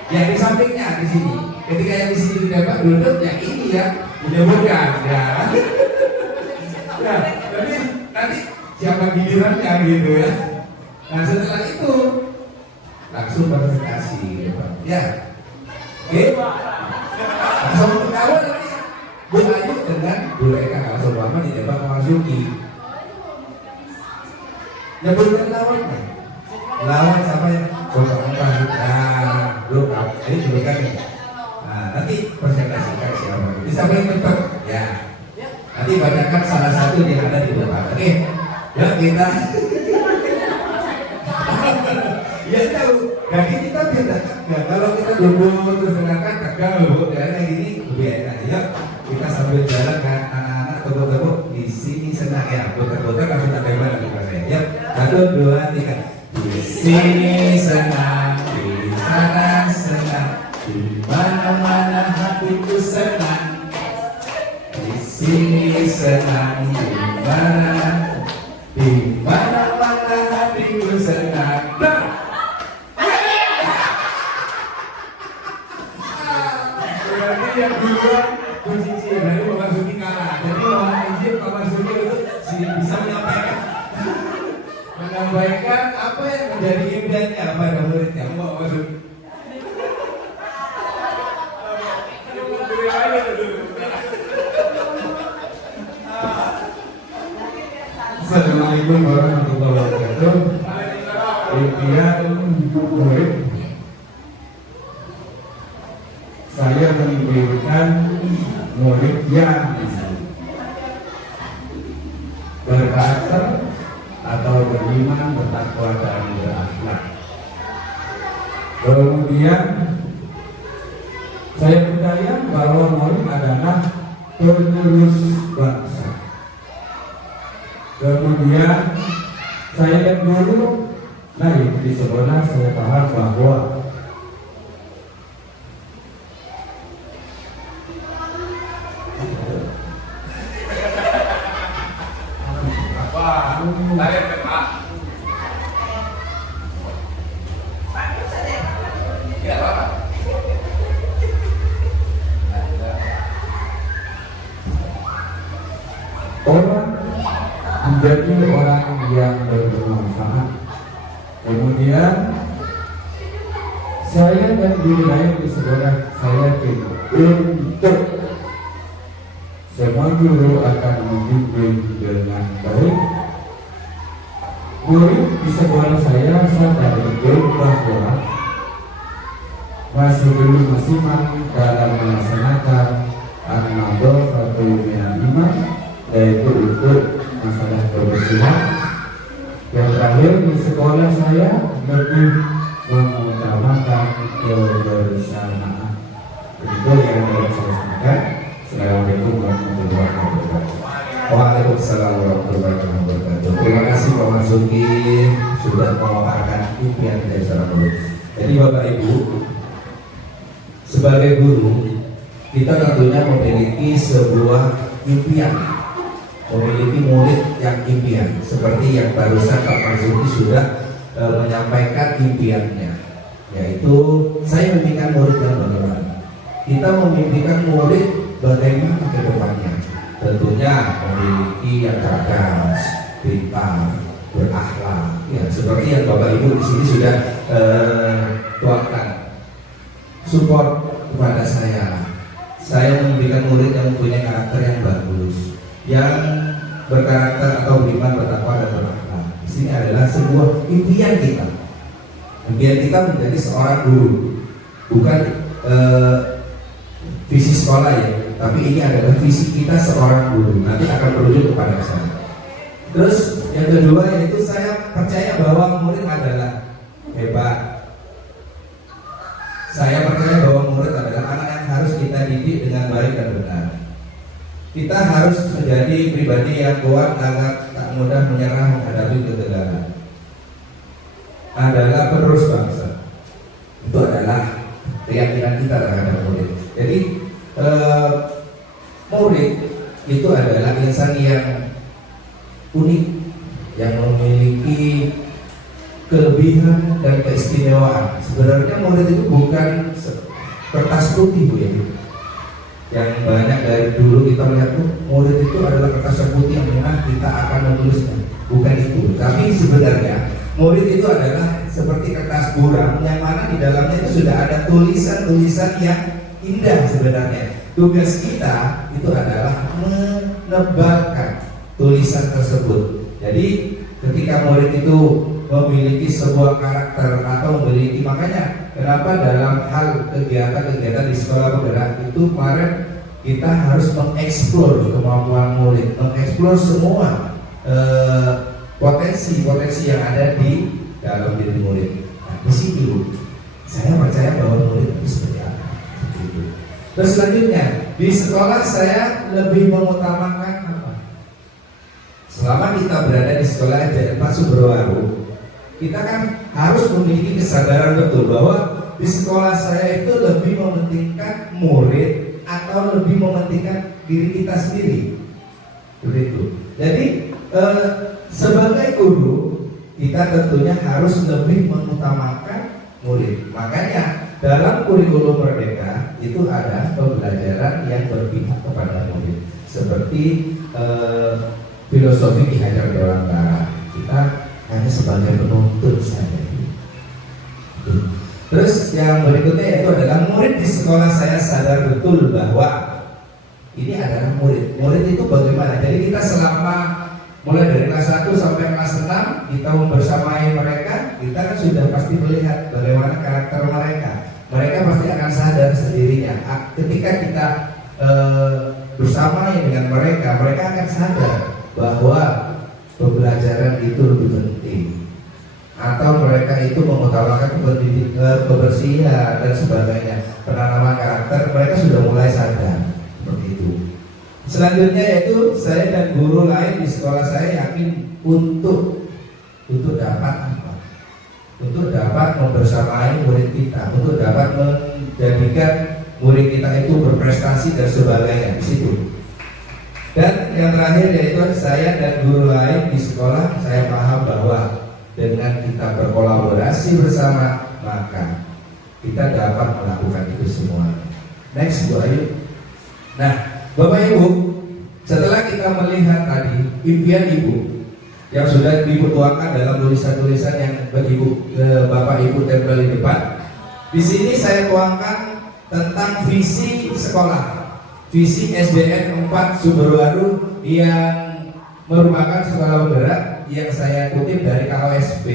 Yang di sampingnya di sini. Ketika yang di sini ditembak duduk, yang ini ya menyebutkan ya. Nah, tapi nanti siapa gilirannya gitu ya. Nah setelah itu langsung presentasi ya. Oke, langsung ketahuan nanti Bu Ayu dengan Bu Reka langsung lama ditembak Pak Marzuki. Nyebutkan lawannya. Lawan siapa ya? Bapak Marzuki. Nah, lu ini sebutkan nih. Nah, nanti presentasikan siapa. Disampaikan cepat ya. Nanti bacakan salah satu yang ada di depan. Oke, ya kita. Ya tahu. Jadi kita beda. Ya, kalau kita duduk terus dengarkan tegang loh. Dan yang ini lebih enak. Ya, kita sambil jalan kan anak-anak tepuk-tepuk di sini senang ya. Putar-putar langsung tak bagaimana di saya. Ya, 1, 2, 3. Di sini senang, di sana senang, di mana-mana hatiku senang. Di sini senang, di mana-mana hatiku senang. Berarti yang duluan Bu Cici, dari Pak Marzuki kalah. Jadi mohon izin Pak Marzuki untuk bisa menyampaikan apa yang menjadi impiannya pada muridnya. Pak Marzuki. Assalamualaikum warahmatullahi wabarakatuh. Impian murid, saya menginginkan murid yang berkarakter atau beriman, bertakwa dan berakhlak. Kemudian saya percaya bahwa murid adalah penerus bangsa. Kemudian saya lihat dulu, di sebelah saya paham bahwa orang menjadi orang yang bermanfaat. Kemudian saya dan guru lain di sekolah saya yakin untuk semua guru akan membimbing dengan baik. Murid di sekolah saya sadar betul bahwa masih belum maksimal dalam melaksanakan An-Nahdhah 105, yaitu untuk masalah kebersihan. Yang terakhir di sekolah saya lebih mengutamakan kebersamaan. Itu yang dapat saya sampaikan. Assalamualaikum warahmatullahi wabarakatuh. Waalaikumsalam warahmatullahi wabarakatuh. Terima kasih Pak Marzuki sudah memaparkan impian dari seorang guru. Jadi Bapak Ibu, sebagai guru kita tentunya memiliki sebuah impian, memiliki murid yang impian. Seperti yang barusan Pak Marzuki sudah menyampaikan impiannya, yaitu saya memimpikan murid yang bagaimana. Kita memimpikan murid bagaimana ke depannya. Tentunya memiliki yang cerdas, pintar, berakhlak, ya seperti yang Bapak Ibu di sini sudah tuangkan. Support kepada saya memiliki murid yang mempunyai karakter yang bagus, yang berkarakter atau beriman, bertakwa dan berakhlak. Di sini adalah sebuah impian kita. Impian kita menjadi seorang guru, bukan visi sekolah ya. Tapi ini adalah visi kita seorang guru. Nanti akan merujuk kepada sana. Terus yang kedua yaitu saya percaya bahwa murid adalah hebat. Saya percaya bahwa murid adalah anak yang harus kita didik dengan baik dan benar. Kita harus menjadi pribadi yang kuat agar tak mudah menyerah menghadapi kegagalan. Adalah penerus bangsa. Itu adalah keyakinan kita terhadap murid. Jadi murid itu adalah insan yang unik, yang memiliki kelebihan dan keistimewaan. Sebenarnya murid itu bukan kertas putih Bu ya. Yang banyak dari dulu kita melihat murid itu adalah kertas putih yang memang kita akan menulisnya. Bukan itu. Tapi sebenarnya murid itu adalah seperti kertas buram yang mana di dalamnya itu sudah ada tulisan-tulisan yang indah sebenarnya. Tugas kita itu adalah menebarkan tulisan tersebut. Jadi ketika murid itu memiliki sebuah karakter atau memiliki, makanya kenapa dalam hal kegiatan-kegiatan di sekolah penggerak itu kemarin kita harus mengeksplor kemampuan murid, mengeksplor semua potensi-potensi yang ada di dalam diri murid. Nah, di sini saya percaya bahwa murid itu seperti apa. Terus selanjutnya di sekolah saya lebih mengutamakan apa? Selama kita berada di sekolah SDN Pak Subrowaru, kita kan harus memiliki kesadaran betul bahwa di sekolah saya itu lebih mementingkan murid atau lebih mementingkan diri kita sendiri. Begitu. Jadi sebagai guru kita tentunya harus lebih mengutamakan murid. Makanya dalam kurikulum Merdeka itu ada pembelajaran yang berpihak kepada murid, seperti filosofi Ki Hajar Dewantara. Kita hanya sebagai penuntut saja. Terus yang berikutnya yaitu adalah murid di sekolah saya sadar betul bahwa ini adalah murid. Murid itu bagaimana? Jadi kita selama mulai dari kelas 1 sampai kelas 6 kita membersamai mereka, kita kan sudah pasti melihat bagaimana karakter mereka. Mereka pasti akan sadar sendirinya. Ketika kita bersama dengan mereka, mereka akan sadar bahwa pembelajaran itu lebih penting, atau mereka itu mengutamakan kebersihan dan sebagainya, penanaman karakter. Mereka sudah mulai sadar seperti itu. Selanjutnya yaitu saya dan guru lain di sekolah saya yakin untuk dapat apa? Untuk dapat membersamai murid kita, untuk dapat menjadikan murid kita itu berprestasi dan sebagainya di situ. Dan yang terakhir yaitu saya dan guru lain di sekolah, saya paham bahwa dengan kita berkolaborasi bersama maka kita dapat melakukan itu semua. Next Bu Ayu. Nah Bapak Ibu, Setelah kita melihat tadi impian ibu yang sudah ibu tuangkan dalam tulisan-tulisan yang bapak ibu tempel di depan, di sini saya tuangkan tentang visi sekolah, visi SDN 4 Sumberwaru yang merupakan sekolah bergerak yang saya kutip dari KOSP,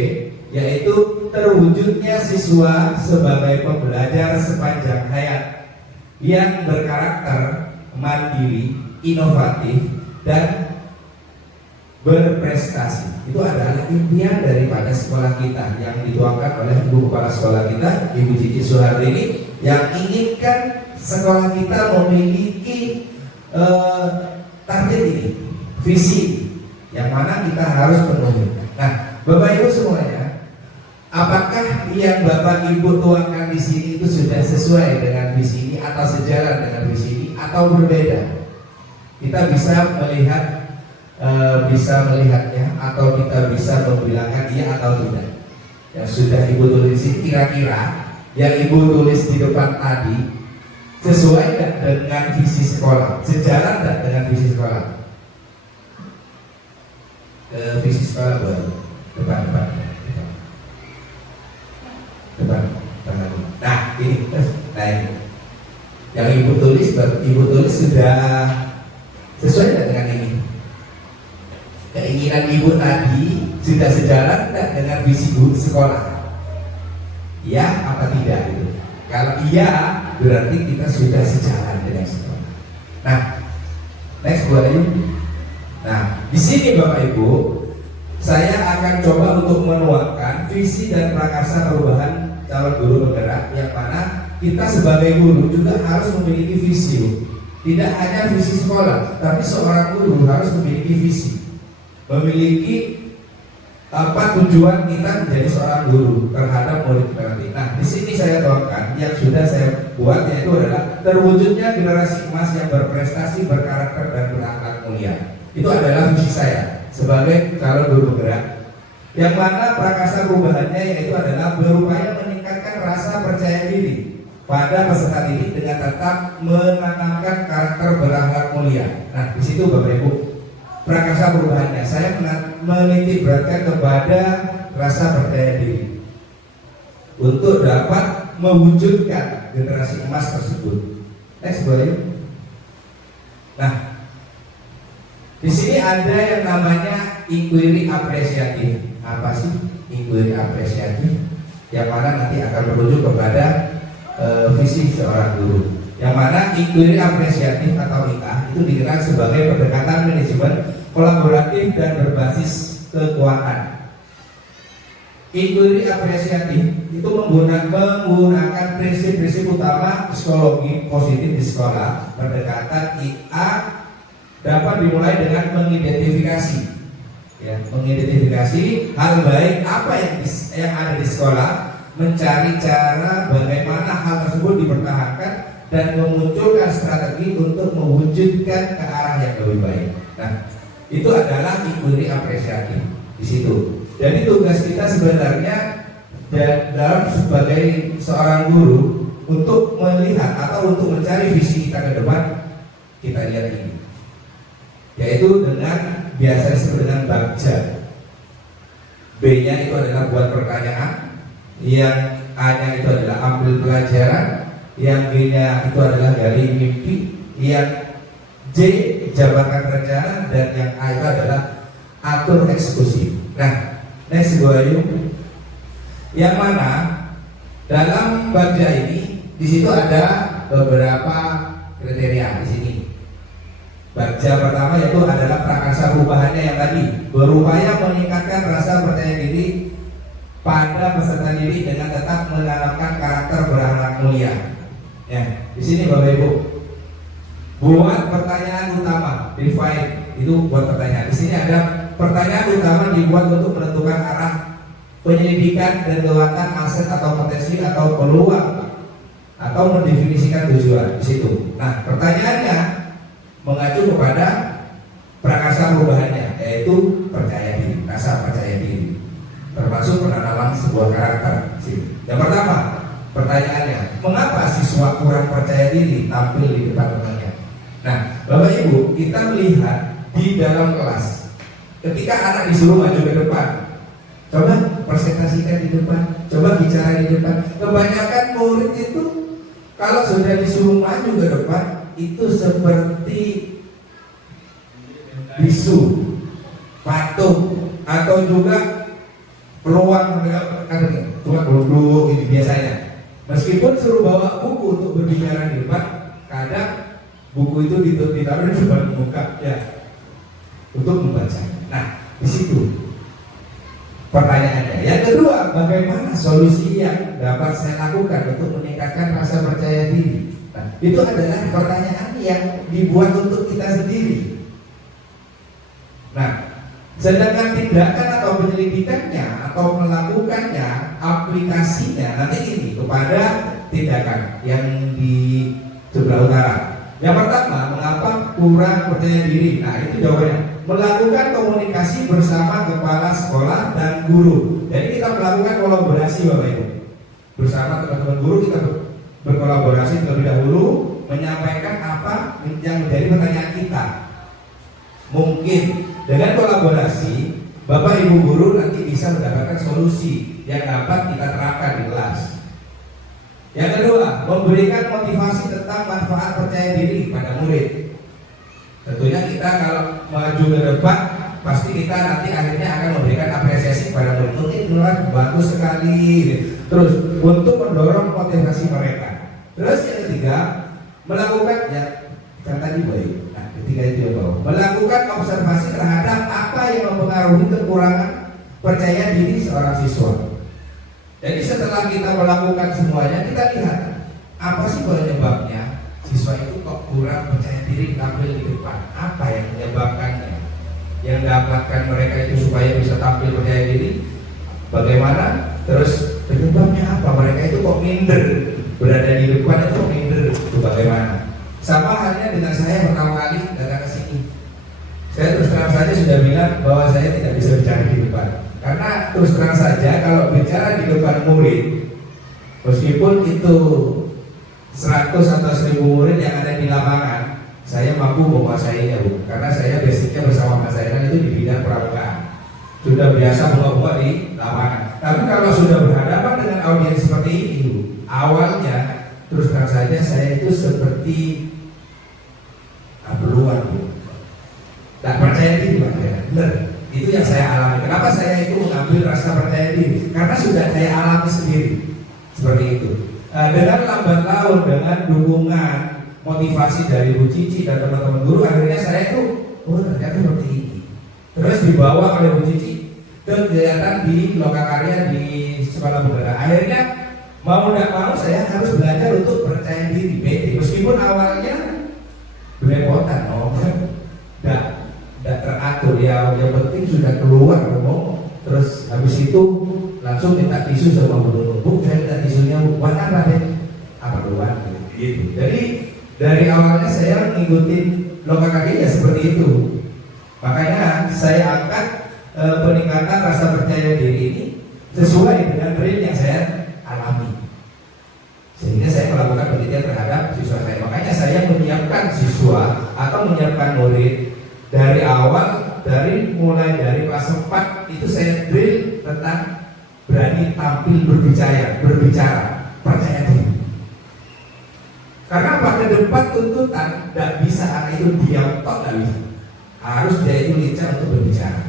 yaitu terwujudnya siswa sebagai pembelajar sepanjang hayat yang berkarakter mandiri, inovatif, dan berprestasi. Itu adalah impian daripada sekolah kita yang dituangkan oleh ibu kepala sekolah kita, Ibu Cici Suhardini, yang inginkan sekolah kita memiliki target ini, visi yang mana kita harus penuhi. Nah, Bapak Ibu semuanya, apakah yang Bapak Ibu tuangkan di sini itu sudah sesuai dengan visi ini atau sejalan dengan visi ini atau berbeda? Kita bisa melihatnya atau kita bisa membilangkan iya atau tidak. Yang sudah Ibu tulis kira-kira yang Ibu tulis di depan tadi sesuai tidak dengan visi sekolah, sejalan tidak dengan visi sekolah? Visi sekolah baru depan. Nah ini yang ibu tulis sudah sesuai dengan ini. Keinginan ibu tadi sudah sejalan tidak dengan visi sekolah? Ya apa tidak itu? Kalau iya, berarti kita sudah sejalan dengan sekolah. Nah, next Bu Ayu. Nah, di sini Bapak Ibu, saya akan coba untuk menuangkan visi dan prakarsa perubahan calon guru bergerak, yang mana kita sebagai guru juga harus memiliki visi. Tidak hanya visi sekolah, tapi seorang guru harus memiliki visi, memiliki apa tujuan kita menjadi seorang guru terhadap murid nanti. Nah, di sini saya tuangkan yang sudah saya buat, yaitu adalah terwujudnya generasi emas yang berprestasi, berkarakter, dan berakhlak mulia. Itu adalah visi saya sebagai calon guru bergerak, yang mana prakarsa perubahannya yaitu adalah berupaya meningkatkan rasa percaya diri pada peserta didik dengan tetap menanamkan karakter berakhlak mulia. Nah, di situ Bapak Ibu, prakarsa perubahannya saya menitik beratkan kepada rasa percaya diri untuk dapat mewujudkan generasi emas tersebut. Next boleh. Nah, di sini ada yang namanya inquiry apresiatif. Apa sih inquiry apresiatif? Yang mana nanti akan merujuk kepada visi seorang guru. Yang mana inquiry apresiatif atau ITA itu dikenal sebagai pendekatan manajemen kolaboratif dan berbasis kekuatan. Inquiry apresiatif itu menggunakan prinsip-prinsip utama psikologi positif di sekolah. Pendekatan IA dapat dimulai dengan mengidentifikasi, mengidentifikasi hal baik apa yang ada di sekolah, mencari cara bagaimana hal tersebut dipertahankan, dan memunculkan strategi untuk mewujudkan ke arah yang lebih baik. Nah, itu adalah inquiry apresiatif di situ. Jadi tugas kita sebenarnya dalam sebagai seorang guru untuk melihat atau untuk mencari visi kita ke depan, kita lihat ini, yaitu dengan biasa disebut dengan bagja. B-nya itu adalah buat pertanyaan, yang A-nya itu adalah ambil pelajaran, yang G-nya itu adalah gali mimpi, yang J jabarkan rencana, dan yang A itu adalah atur eksekusi. Nah, next Bu Ayu, yang mana dalam bagja ini di situ ada beberapa kriteria di sini. Bagja pertama yaitu adalah prakarsa perubahannya yang tadi, berupaya meningkatkan rasa percaya diri pada peserta didik dengan tetap menanamkan karakter berakhlak mulia. Ya, di sini Bapak Ibu, buat pertanyaan utama, define itu buat pertanyaan. Di sini ada pertanyaan utama dibuat untuk menentukan arah penyelidikan dan kekuatan aset atau potensi atau peluang atau mendefinisikan tujuan di situ. Nah, pertanyaannya mengacu kepada prakarsa perubahannya, yaitu percaya diri, rasa percaya diri, termasuk penanaman sebuah karakter. Yang pertama, pertanyaannya, mengapa siswa kurang percaya diri tampil di depan temannya? Nah, Bapak Ibu, kita melihat di dalam kelas, ketika anak disuruh maju ke depan, coba presentasikan di depan, coba bicara di depan. Kebanyakan murid itu kalau sudah disuruh maju ke depan, itu seperti bisu, patung, atau juga peluang cuma duduk ini biasanya. Meskipun suruh bawa buku untuk berbicara di depan, kadang buku itu ditaruh di depan muka ya untuk membaca. Nah, di situ pertanyaannya. Yang kedua, bagaimana solusi yang dapat saya lakukan untuk meningkatkan rasa percaya diri? Nah, itu adalah pertanyaan yang dibuat untuk kita sendiri. Nah, sedangkan tindakan atau penyelidikannya atau melakukannya, aplikasinya nanti ini kepada tindakan yang di sebelah utara. Yang pertama, mengapa kurang percaya diri? Nah, itu jawabannya. Melakukan komunikasi bersama kepala sekolah dan guru. Jadi kita melakukan kolaborasi, Bapak Ibu. Bersama teman-teman guru kita berkolaborasi terlebih dahulu, menyampaikan apa yang menjadi pertanyaan kita. Mungkin dengan kolaborasi Bapak Ibu guru nanti bisa mendapatkan solusi yang dapat kita terapkan di kelas. Yang kedua, memberikan motivasi tentang manfaat percaya diri pada murid. Tentunya kita kalau maju ke depan, pasti kita nanti akhirnya akan memberikan apresiasi pada murid. Itu bagus sekali. Terus untuk mendorong motivasi mereka. Terus yang ketiga, melakukan ya kan tadi baik. Nah, ketiga itu ya bahwa melakukan observasi terhadap apa yang mempengaruhi kekurangan percaya diri seorang siswa. Jadi setelah kita melakukan semuanya, kita lihat apa sih penyebabnya siswa itu kok kurang percaya diri tampil di depan. Apa yang menyebabkannya? Yang dapatkan mereka itu supaya bisa tampil percaya diri. Bagaimana? Terus penyebabnya apa? Mereka itu kok minder berada di depan itu minder. Itu bagaimana? Sama halnya dengan saya pertama kali datang ke sini. Saya terus terang saja sudah bilang bahwa saya tidak bisa bicara di depan. Karena terus terang saja kalau bicara di depan murid, meskipun itu 100 atau 1000 murid yang ada di lapangan, saya mampu menguasainya, Bu. Karena saya basicnya bersama Mas Zairan itu di bidang pramukaan. Sudah biasa buka-buka di lapangan. Tapi kalau sudah berhadapan dengan audiens seperti ini, Bu, awalnya terus terang saja saya itu seperti peluang, Bu. Tak percaya diri, Pak. Benar. Itu yang saya alami. Kenapa saya itu mengambil rasa percaya diri? Karena sudah saya alami sendiri. Seperti itu. Dengan lambat laun, dengan dukungan, motivasi dari Bu Cici dan teman-teman guru, akhirnya saya itu, oh ternyata seperti ini. Terus dibawa oleh Bu Cici ke kegiatan di Lokakarya di Sekolah Budaya. Akhirnya mau tidak mau saya harus belajar untuk percaya diri. Meskipun awalnya belepotan, tidak teratur ya, yang penting sudah keluar ngomong, terus habis itu langsung minta tisu sama Bu. Bu, saya minta tisunya, Bu. Warna apa deh? Apa keluar? Gitu. Jadi dari awalnya saya ngikutin Lokakarya ya seperti itu. Makanya saya angkat peningkatan rasa percaya diri ini sesuai dengan real yang saya alami. Sehingga saya melakukan penelitian terhadap siswa saya. Makanya saya menyiapkan siswa atau menyiapkan murid dari awal, mulai dari kelas 4 itu saya drill tentang berani tampil berbicara, percaya diri. Karena pada debat tuntutan tidak bisa anak itu diam tok, tidak bisa. Harus dia itu lincah untuk berbicara.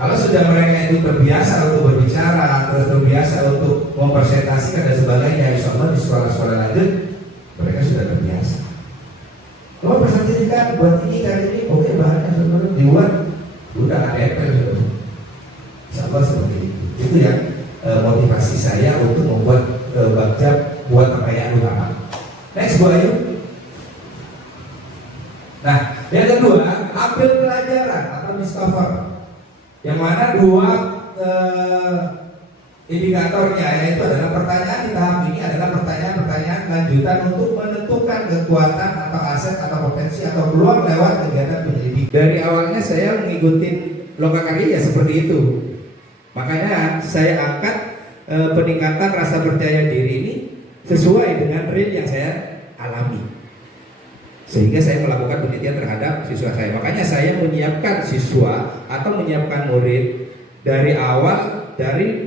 Kalau sudah mereka itu terbiasa untuk berbicara, terus terbiasa untuk mempresentasikan dan sebagainya, insya Allah di sekolah-sekolah lanjut mereka sudah terbiasa. Kalau presentasikan buat ini kali ini, oke bahannya sebenarnya dibuat, udah ada Excel. Insya Allah seperti itu. Itu yang motivasi saya untuk membuat Bagja buat pertanyaan utama. Next, Bu Ayu. Nah, yang kedua, ambil pelajaran atau discover. Yang mana dua indikatornya yaitu adalah pertanyaan di tahap ini adalah pertanyaan-pertanyaan lanjutan untuk menentukan kekuatan atau aset atau potensi atau peluang lewat kegiatan penyelidikan. Dari awalnya saya mengikuti Lokakarya ya seperti itu. Makanya saya angkat peningkatan rasa percaya diri ini sesuai dengan real yang saya alami. Sehingga saya melakukan penelitian terhadap siswa saya. Makanya saya menyiapkan siswa atau menyiapkan murid dari awal,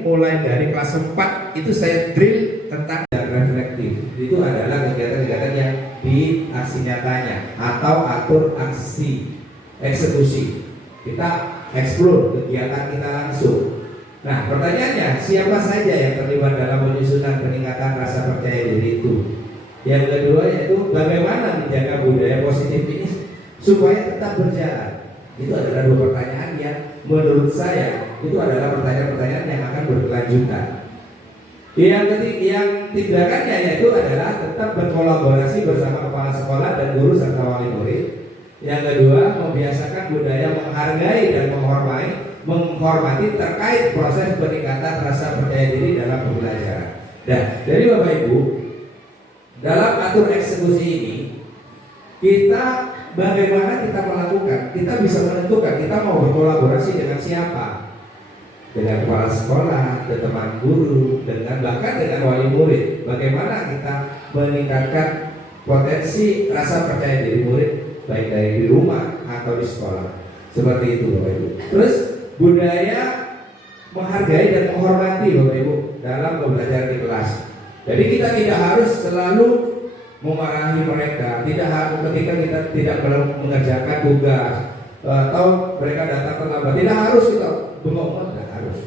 mulai dari kelas 4 itu saya drill tentang reflektif. Itu adalah kegiatan-kegiatan yang di aksi nyatanya atau atur aksi eksekusi. Kita explore kegiatan kita langsung. Nah, pertanyaannya, siapa saja yang terlibat dalam penyusunan peningkatan rasa percaya diri itu? Yang kedua yaitu bagaimana menjaga budaya positif ini supaya tetap berjalan. Itu adalah dua pertanyaan yang menurut saya itu adalah pertanyaan-pertanyaan yang akan berkelanjutan. Yang tindakannya yaitu adalah tetap berkolaborasi bersama kepala sekolah dan guru serta wali murid. Yang kedua, membiasakan budaya menghargai dan menghormati terkait proses peningkatan rasa percaya diri dalam pembelajaran. Dan dari Bapak Ibu, dalam atur eksekusi ini, kita bagaimana kita melakukan? Kita bisa menentukan kita mau berkolaborasi dengan siapa, dengan kepala sekolah, dengan teman guru, bahkan dengan wali murid. Bagaimana kita meningkatkan potensi rasa percaya diri murid baik dari di rumah atau di sekolah. Seperti itu Bapak Ibu. Terus budaya menghargai dan menghormati Bapak Ibu dalam pembelajaran di kelas. Jadi kita tidak harus selalu memarahi mereka, tidak harus ketika kita tidak mengerjakan tugas atau mereka datang terlambat, tidak harus kita bengong, tidak harus.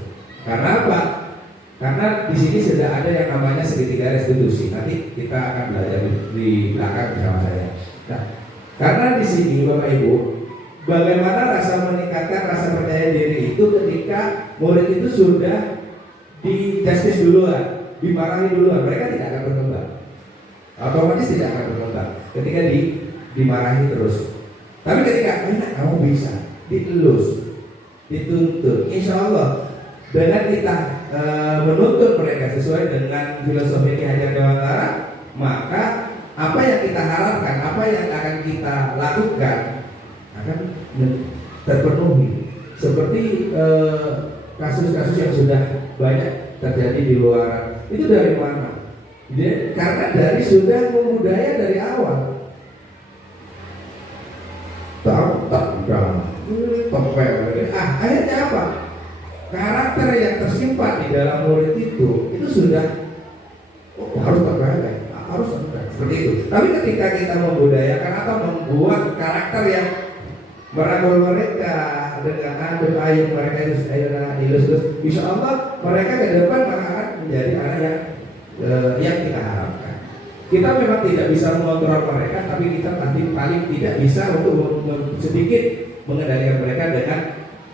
Karena apa? Karena di sini sudah ada yang namanya segitiga restitusi. Nanti kita akan belajar di belakang bersama saya. Nah, karena di sini Bapak Ibu, bagaimana rasa meningkatkan rasa percaya diri itu ketika murid itu sudah di justice duluan, dimarahi duluan, mereka tidak akan berkembang. Otomatis tidak akan berkembang ketika dimarahi terus. Tapi ketika kamu bisa dielus, dituntut, insya Allah dengan kita menuntut mereka sesuai dengan filosofi Ki Hajar Dewantara, maka apa yang kita harapkan, apa yang akan kita lakukan akan terpenuhi. Seperti kasus-kasus yang sudah banyak terjadi di luar. Itu dari mana? Karena dari sudah membudaya dari awal. Akhirnya apa? Karakter yang tersimpan di dalam murid itu sudah harus terbaik, harus seperti itu. Tapi ketika kita membudayakan atau membuat karakter yang merangkul mereka dengan adem ayem mereka itu ilus, insya Allah mereka ke depan akan menjadi anak yang kita harapkan. Kita memang tidak bisa mengontrol mereka, tapi kita paling tidak bisa untuk sedikit mengendalikan mereka dengan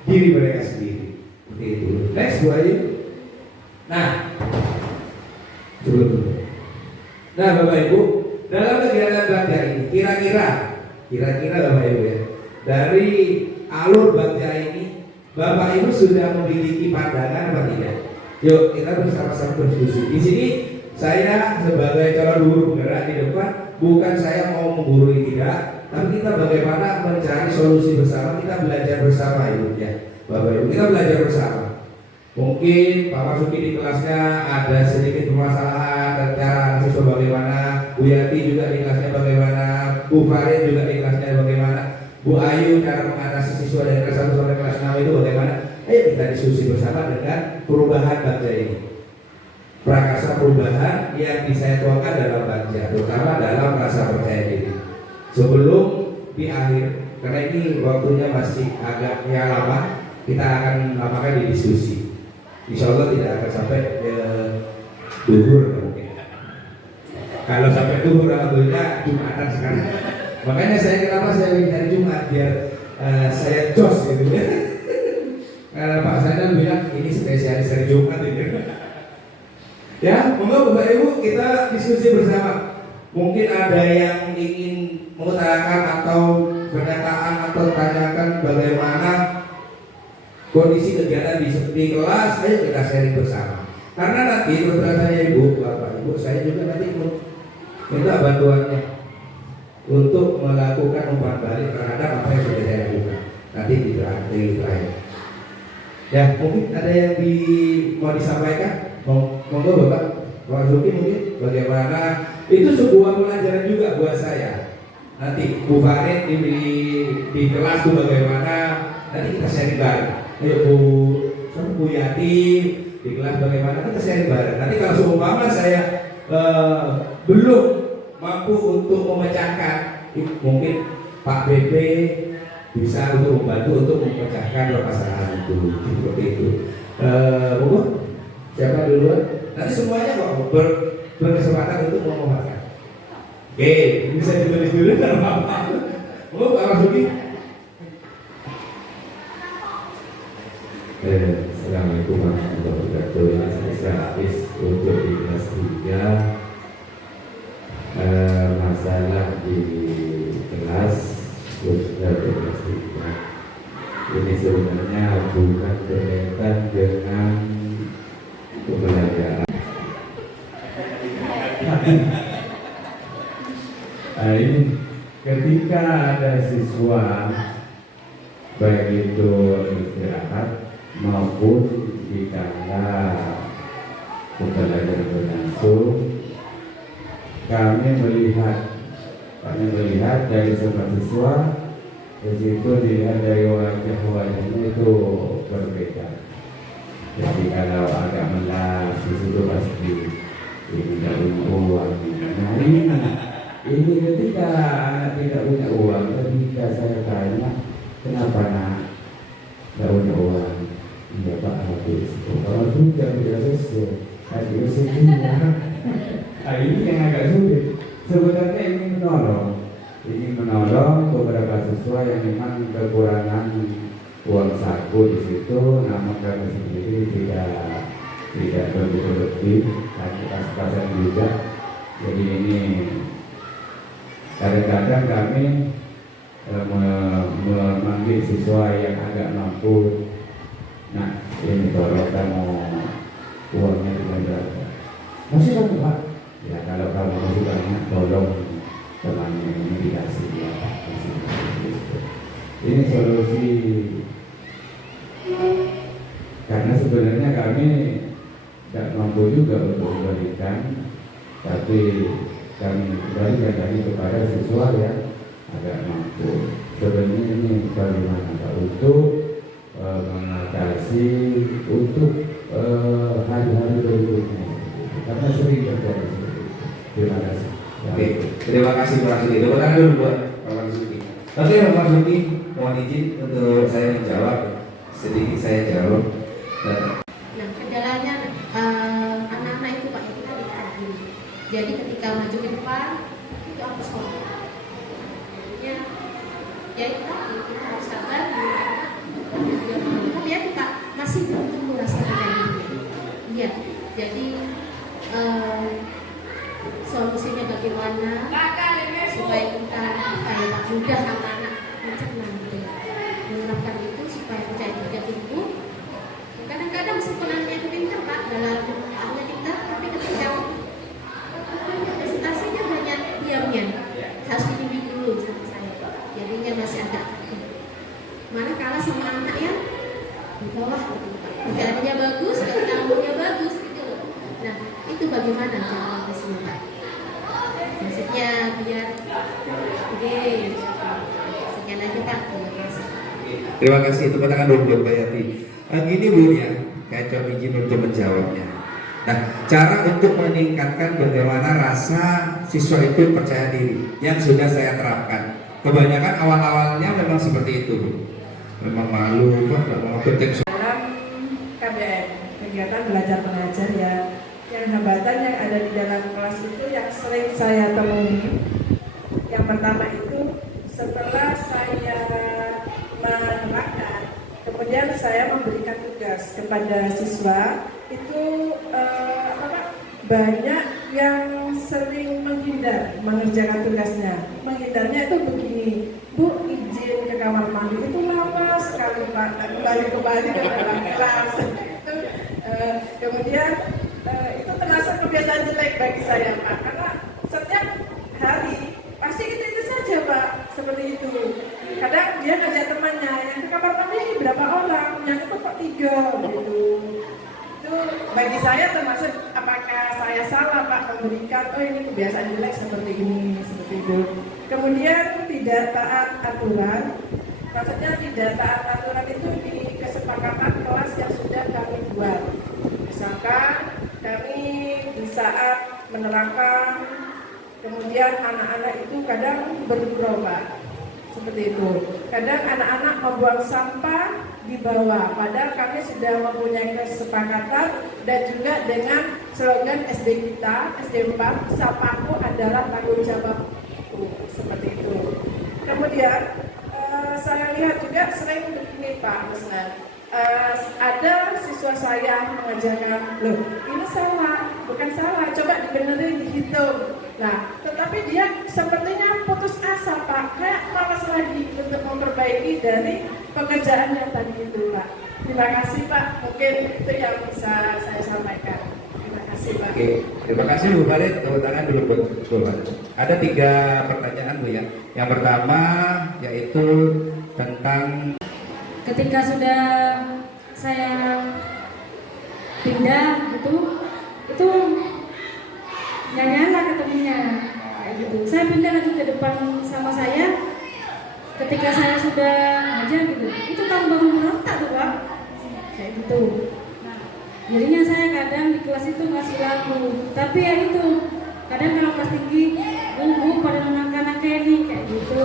diri mereka sendiri. Seperti itu. Next Bu Ayu. Nah, Bapak Ibu, dalam kegiatan bakti ini, kira-kira Bapak Ibu ya, dari alur bakti ini, Bapak Ibu sudah memiliki pandangan apa tidak? Yuk kita bersama-sama berdiskusi. Di sini saya sebagai calon guru penggerak di depan, bukan saya mau menggurui tidak, tapi kita bagaimana mencari solusi bersama, kita belajar bersama Ibu ya, Bapak Ibu, kita belajar bersama. Mungkin Pak Marsuki di kelasnya ada sedikit permasalahan dan cara siswa bagaimana, Bu Yati juga di kelasnya bagaimana, Bu Farid juga di kelasnya bagaimana, Bu Ayu cara mengatasi siswa dari kelas 1 sampai kelas 6 itu bagaimana. Ayo kita diskusi bersama dengan perubahan bangsa ini, prakasa perubahan yang saya tuangkan dalam bangsa, terutama dalam rasa percaya diri. Sebelum di akhir, karena ini waktunya masih agaknya lama, kita akan lamakan di diskusi. Insya Allah tidak akan sampai duhur mungkin. Kalau sampai duhur, alhamdulillah Jumatan sekarang. Makanya kenapa saya ingin hari Jumat biar saya jos gitu ya. Karena Pak Zainal bilang ini spesialis hari Jumat ini. Ya, monggo Bapak Ibu kita diskusi bersama. Mungkin ada yang ingin mengutarakan atau pernyataan atau tanyakan bagaimana kondisi kegiatan di kelas, ayo kita sharing bersama. Karena nanti terus saya Ibu, Bapak Ibu, saya juga nanti minta bantuannya untuk melakukan umpan balik terhadap apa yang sudah saya lakukan nanti di terakhir. Ya, mungkin ada yang mau disampaikan, monggo Bapak Marzuki mungkin bagaimana itu sebuah pelajaran juga buat saya. Nanti Bu Farid di kelas tuh bagaimana, nanti kita sharing bareng. Ayo Bu Yati di kelas bagaimana, kita sharing bareng. Nanti kalau seumpama saya belum mampu untuk memecahkan, mungkin Pak BP bisa untuk membantu untuk memecahkan permasalahan itu, seperti itu. Monggo, siapa duluan? Nanti semuanya kok berkesempatan untuk mengomongkan. Oke, bisa ditulis dulu kalau apa? Monggo Pak Marzuki. Assalamualaikum warahmatullahi wabarakatuh. Saya habis untuk di kelas 3 masalah di kelas khususnya di kelas 3 ini sebenarnya bukan berkaitan dengan pembelajaran. Ini ketika ada siswa baik itu istirahat maupun di kala pembelajaran berlangsung, kami melihat dari semua siswa di situ, dilihat dari wajah-wajahnya itu berbeda. Jadi kalau agak melas di situ pasti ini tidak punya uang. Nah ini ketika anak tidak punya uang, ketika saya tanya kenapa nak tidak punya uang, iya Pak habis. Kalau tidak sesuai, habis sesuai. Ini yang agak sulit. Sebenarnya ingin menolong beberapa siswa yang memang kekurangan uang saku di situ, namun kami sendiri tidak begitu lebih dan pas-pasan juga. Jadi ini kadang-kadang kami memanggil siswa yang agak mampu. Nah, ini kalau kamu uangnya dengan berapa? Masih banyak Pak? Ya kalau kamu masih banyak, tolong temannya ini dikasih ya Pak. Ini solusi. Karena sebenarnya kami tidak mampu juga untuk memberikan, tapi kami kembalikan lagi kepada siswa yang agak mampu. Sebenarnya ini bagaimana Pak untuk mengatasi untuk hari-hari berikutnya, karena sering terjadi seperti itu. Terima kasih. Oke, terima kasih Pak Marzuki. Tepuk tangan dulu buat Pak Marzuki. Oke Pak Marzuki, mohon izin untuk saya menjawab. Sedikit saya jawab. Nah, kendalanya anak-anak itu Pak kita dikagum. Jadi ketika maju ke depan itu aku sekolah. Ya itu tadi kita harus sabar. Tapi ya kita masih belum tumbuh rasa diri. Iya, jadi solusinya bagaimana supaya kita kayak mudah anak-anak mencerna gitu, menerapkan itu supaya percaya diri tumbuh. Kadang-kadang meskipun anaknya itu pintar Pak, dalam anaknya pintar, tapi ketika presentasinya banyak diamnya, harus dibimbing dulu sama saya. Jadinya masih agak takut. Mana kalah sama anak yang di bawah gitu Pak. Kerjaannya bagus, ilmunya bagus gitu loh. Nah, itu bagaimana cara mengatasinya Pak? Maksudnya biar sekian aja Pak. Terima kasih. Terima kasih. Tepuk tangan dulu buat Mbak Yati. Gini Bu ya, saya coba izin untuk menjawabnya. Nah, cara untuk meningkatkan bagaimana rasa siswa itu percaya diri yang sudah saya terapkan. Kebanyakan awal-awalnya memang seperti itu, Bu. Memang malu, Pak, nggak mau penting. Dalam KBM, kegiatan belajar mengajar ya, yang hambatan yang ada di dalam kelas itu yang sering saya temui. Yang pertama itu setelah saya menerapkan, kemudian saya memberikan tugas kepada siswa itu banyak yang sering menghindar mengerjakan tugasnya. Menghindarnya itu begini, Bu, izin ke kamar mandi itu lama sekali Pak, kembali ke dalam kelas. Kemudian itu termasuk kebiasaan jelek bagi saya Pak, karena setiap hari pasti itu saja Pak, seperti itu. Kadang dia ngajak temannya, yang ke kamar mandi ini berapa orang, yang itu kok 3 gitu. Itu bagi saya termasuk apakah saya salah Pak memberikan, oh ini kebiasaan jelek seperti ini, seperti itu. Kemudian tidak taat aturan, maksudnya tidak taat aturan itu di kesepakatan kelas yang sudah kami buat. Misalkan kami di saat menerapkan, kemudian anak-anak itu kadang berubah, seperti itu. Kadang anak-anak membuang sampah di bawah, padahal kami sudah mempunyai kesepakatan dan juga dengan slogan SD kita, SD 4, sapaku adalah tanggung jawabku, seperti itu. Kemudian saya lihat juga sering begini Pak Musnan, ada siswa saya mengajarkan, loh ini salah, bukan salah, coba dibenerin, dihitung. Nah, tetapi dia sepertinya putus asa Pak, kayak malas lagi untuk memperbaiki dari pekerjaan yang tadi itu Pak. Terima kasih Pak, mungkin itu yang bisa saya sampaikan. Terima kasih Pak. Oke, terima kasih Bu Farid. Tepuk tangan dulu buat Bu Farid. Ada 3 pertanyaan Bu ya. Yang pertama yaitu tentang ketika sudah saya pindah itu nggak nyala ketemunya kayak gitu. Saya pindah lagi ke depan sama saya, ketika saya sudah ngajar gitu, itu tahun baru merontak tuh Pak, kayak gitu. Jadinya saya kadang di kelas itu ngasih lagu, tapi ya itu kadang kalau kelas tinggi pada anak-anak ini kayak gitu.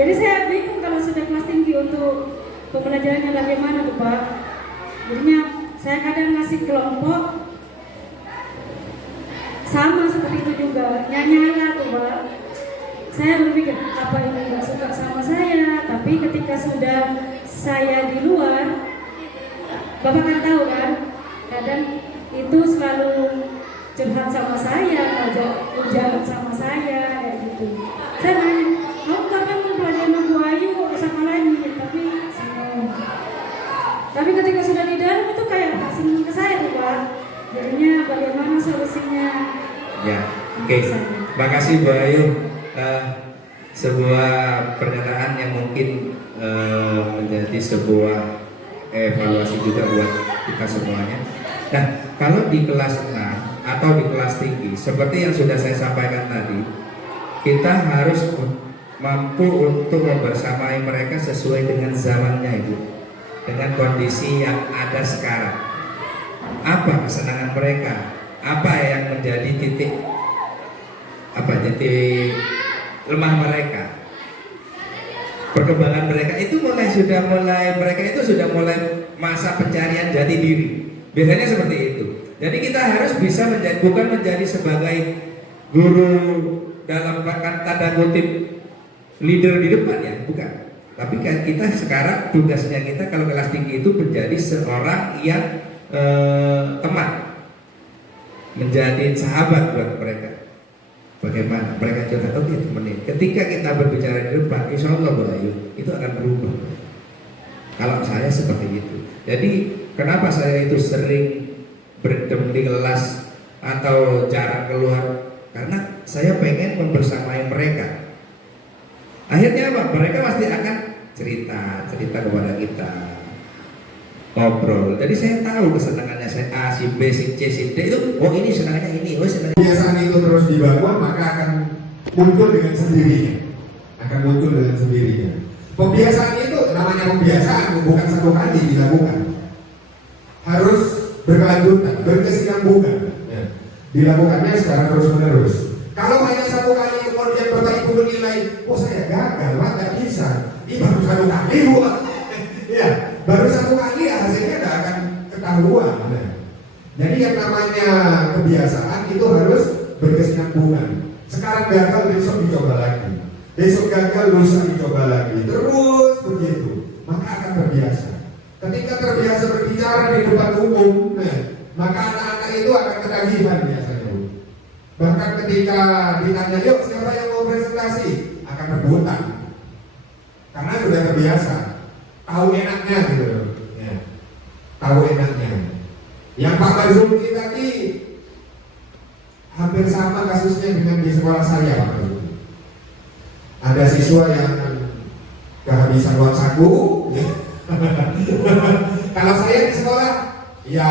Jadi saya bingung kalau sudah kelas tinggi untuk pembelajarannya bagaimana tuh Pak. Jadinya saya kadang ngasih kelompok sama seperti itu juga, nyala tuh Pak. Saya berpikir apa ini nggak suka sama saya, tapi ketika sudah saya di luar, Bapak kan tahu kan, kadang itu selalu curhat sama saya, ngajak ujian sama saya kayak gitu. Saya nanya, kamu kapan mau belajar sama Ayu kok sama lagi? Tapi senang. Tapi ketika sudah di dalam itu kayak tak senang ke saya tuh Pak. Jadinya bagaimana solusinya? ya, oke. Terima kasih Bu Ayu. Sebuah pernyataan yang mungkin menjadi sebuah evaluasi juga buat kita semuanya. Nah, kalau di kelas 6 atau di kelas tinggi, seperti yang sudah saya sampaikan tadi, kita harus mampu untuk membersamai mereka sesuai dengan zamannya itu, dengan kondisi yang ada sekarang. Apa kesenangan mereka? Apa yang menjadi titik lemah mereka? Perkembangan mereka itu mereka itu sudah mulai masa pencarian jati diri. Biasanya seperti itu. Jadi kita harus bisa bukan menjadi sebagai guru dalam tanda kutip leader di depan ya, bukan. Tapi kan kita sekarang tugasnya kita kalau kelas tinggi itu menjadi seorang yang teman, menjadi sahabat buat mereka. Bagaimana mereka curhat, oke temenin. Ketika kita berbicara di depan, insya Allah Bu Ayu itu akan berubah. Kalau saya seperti itu. Jadi kenapa saya itu sering berdem di kelas atau jarang keluar? Karena saya pengen membersamai mereka. Akhirnya apa? Mereka pasti akan cerita kepada kita, ngobrol. Jadi saya tahu kesenangannya saya A, si B, si C, si D itu. Oh ini senangannya ini, oh senangannya. Kebiasaan itu terus dibangun maka akan muncul dengan sendirinya. Pembiasaan itu namanya pembiasaan, bukan satu kali dilakukan. Harus berkelanjutan, berkesinambungan. Ya. Dilakukannya secara terus menerus. Kalau hanya satu kali kemudian Bapak Ibu menilai, oh saya gagal, nggak bisa. Ini baru satu kali, ya, baru satu kali hasilnya nggak akan ketahuan. Nah. Jadi yang namanya kebiasaan itu harus berkesinambungan. Sekarang gagal, besok dicoba lagi. Besok gagal, lusa dicoba lagi. Terus begitu, maka akan terbiasa. Ketika terbiasa berbicara di depan umum, maka anak-anak itu akan ketagihan biasanya. Bahkan ketika ditanya, yuk siapa yang mau presentasi, akan rebutan. Karena sudah terbiasa, tahu enaknya gitu. Ya. Tahu enaknya. Yang Pak Marzuki tadi hampir sama kasusnya dengan di sekolah saya Pak Marzuki. Ada siswa yang kehabisan uang saku. Ya. Kalau saya di sekolah Ya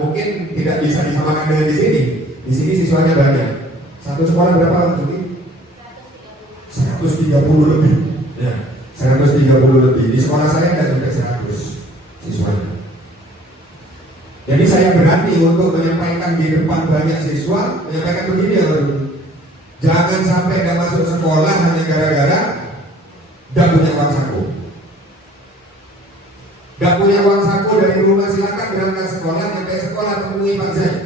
mungkin tidak bisa disamakan dengan di sini. Di sini siswanya banyak. Satu sekolah berapa Juki? 130 lebih. Ya, 130 lebih. Di sekolah saya tidak sampai 100 siswanya. Jadi saya berani untuk menyampaikan di depan banyak siswa, menyampaikan begini ya, jangan sampai nggak masuk sekolah hanya gara-gara nggak punya uang saku. Nggak punya uang saku dari rumah, silakan berangkat sekolah, sampai sekolah temui Pak Zain.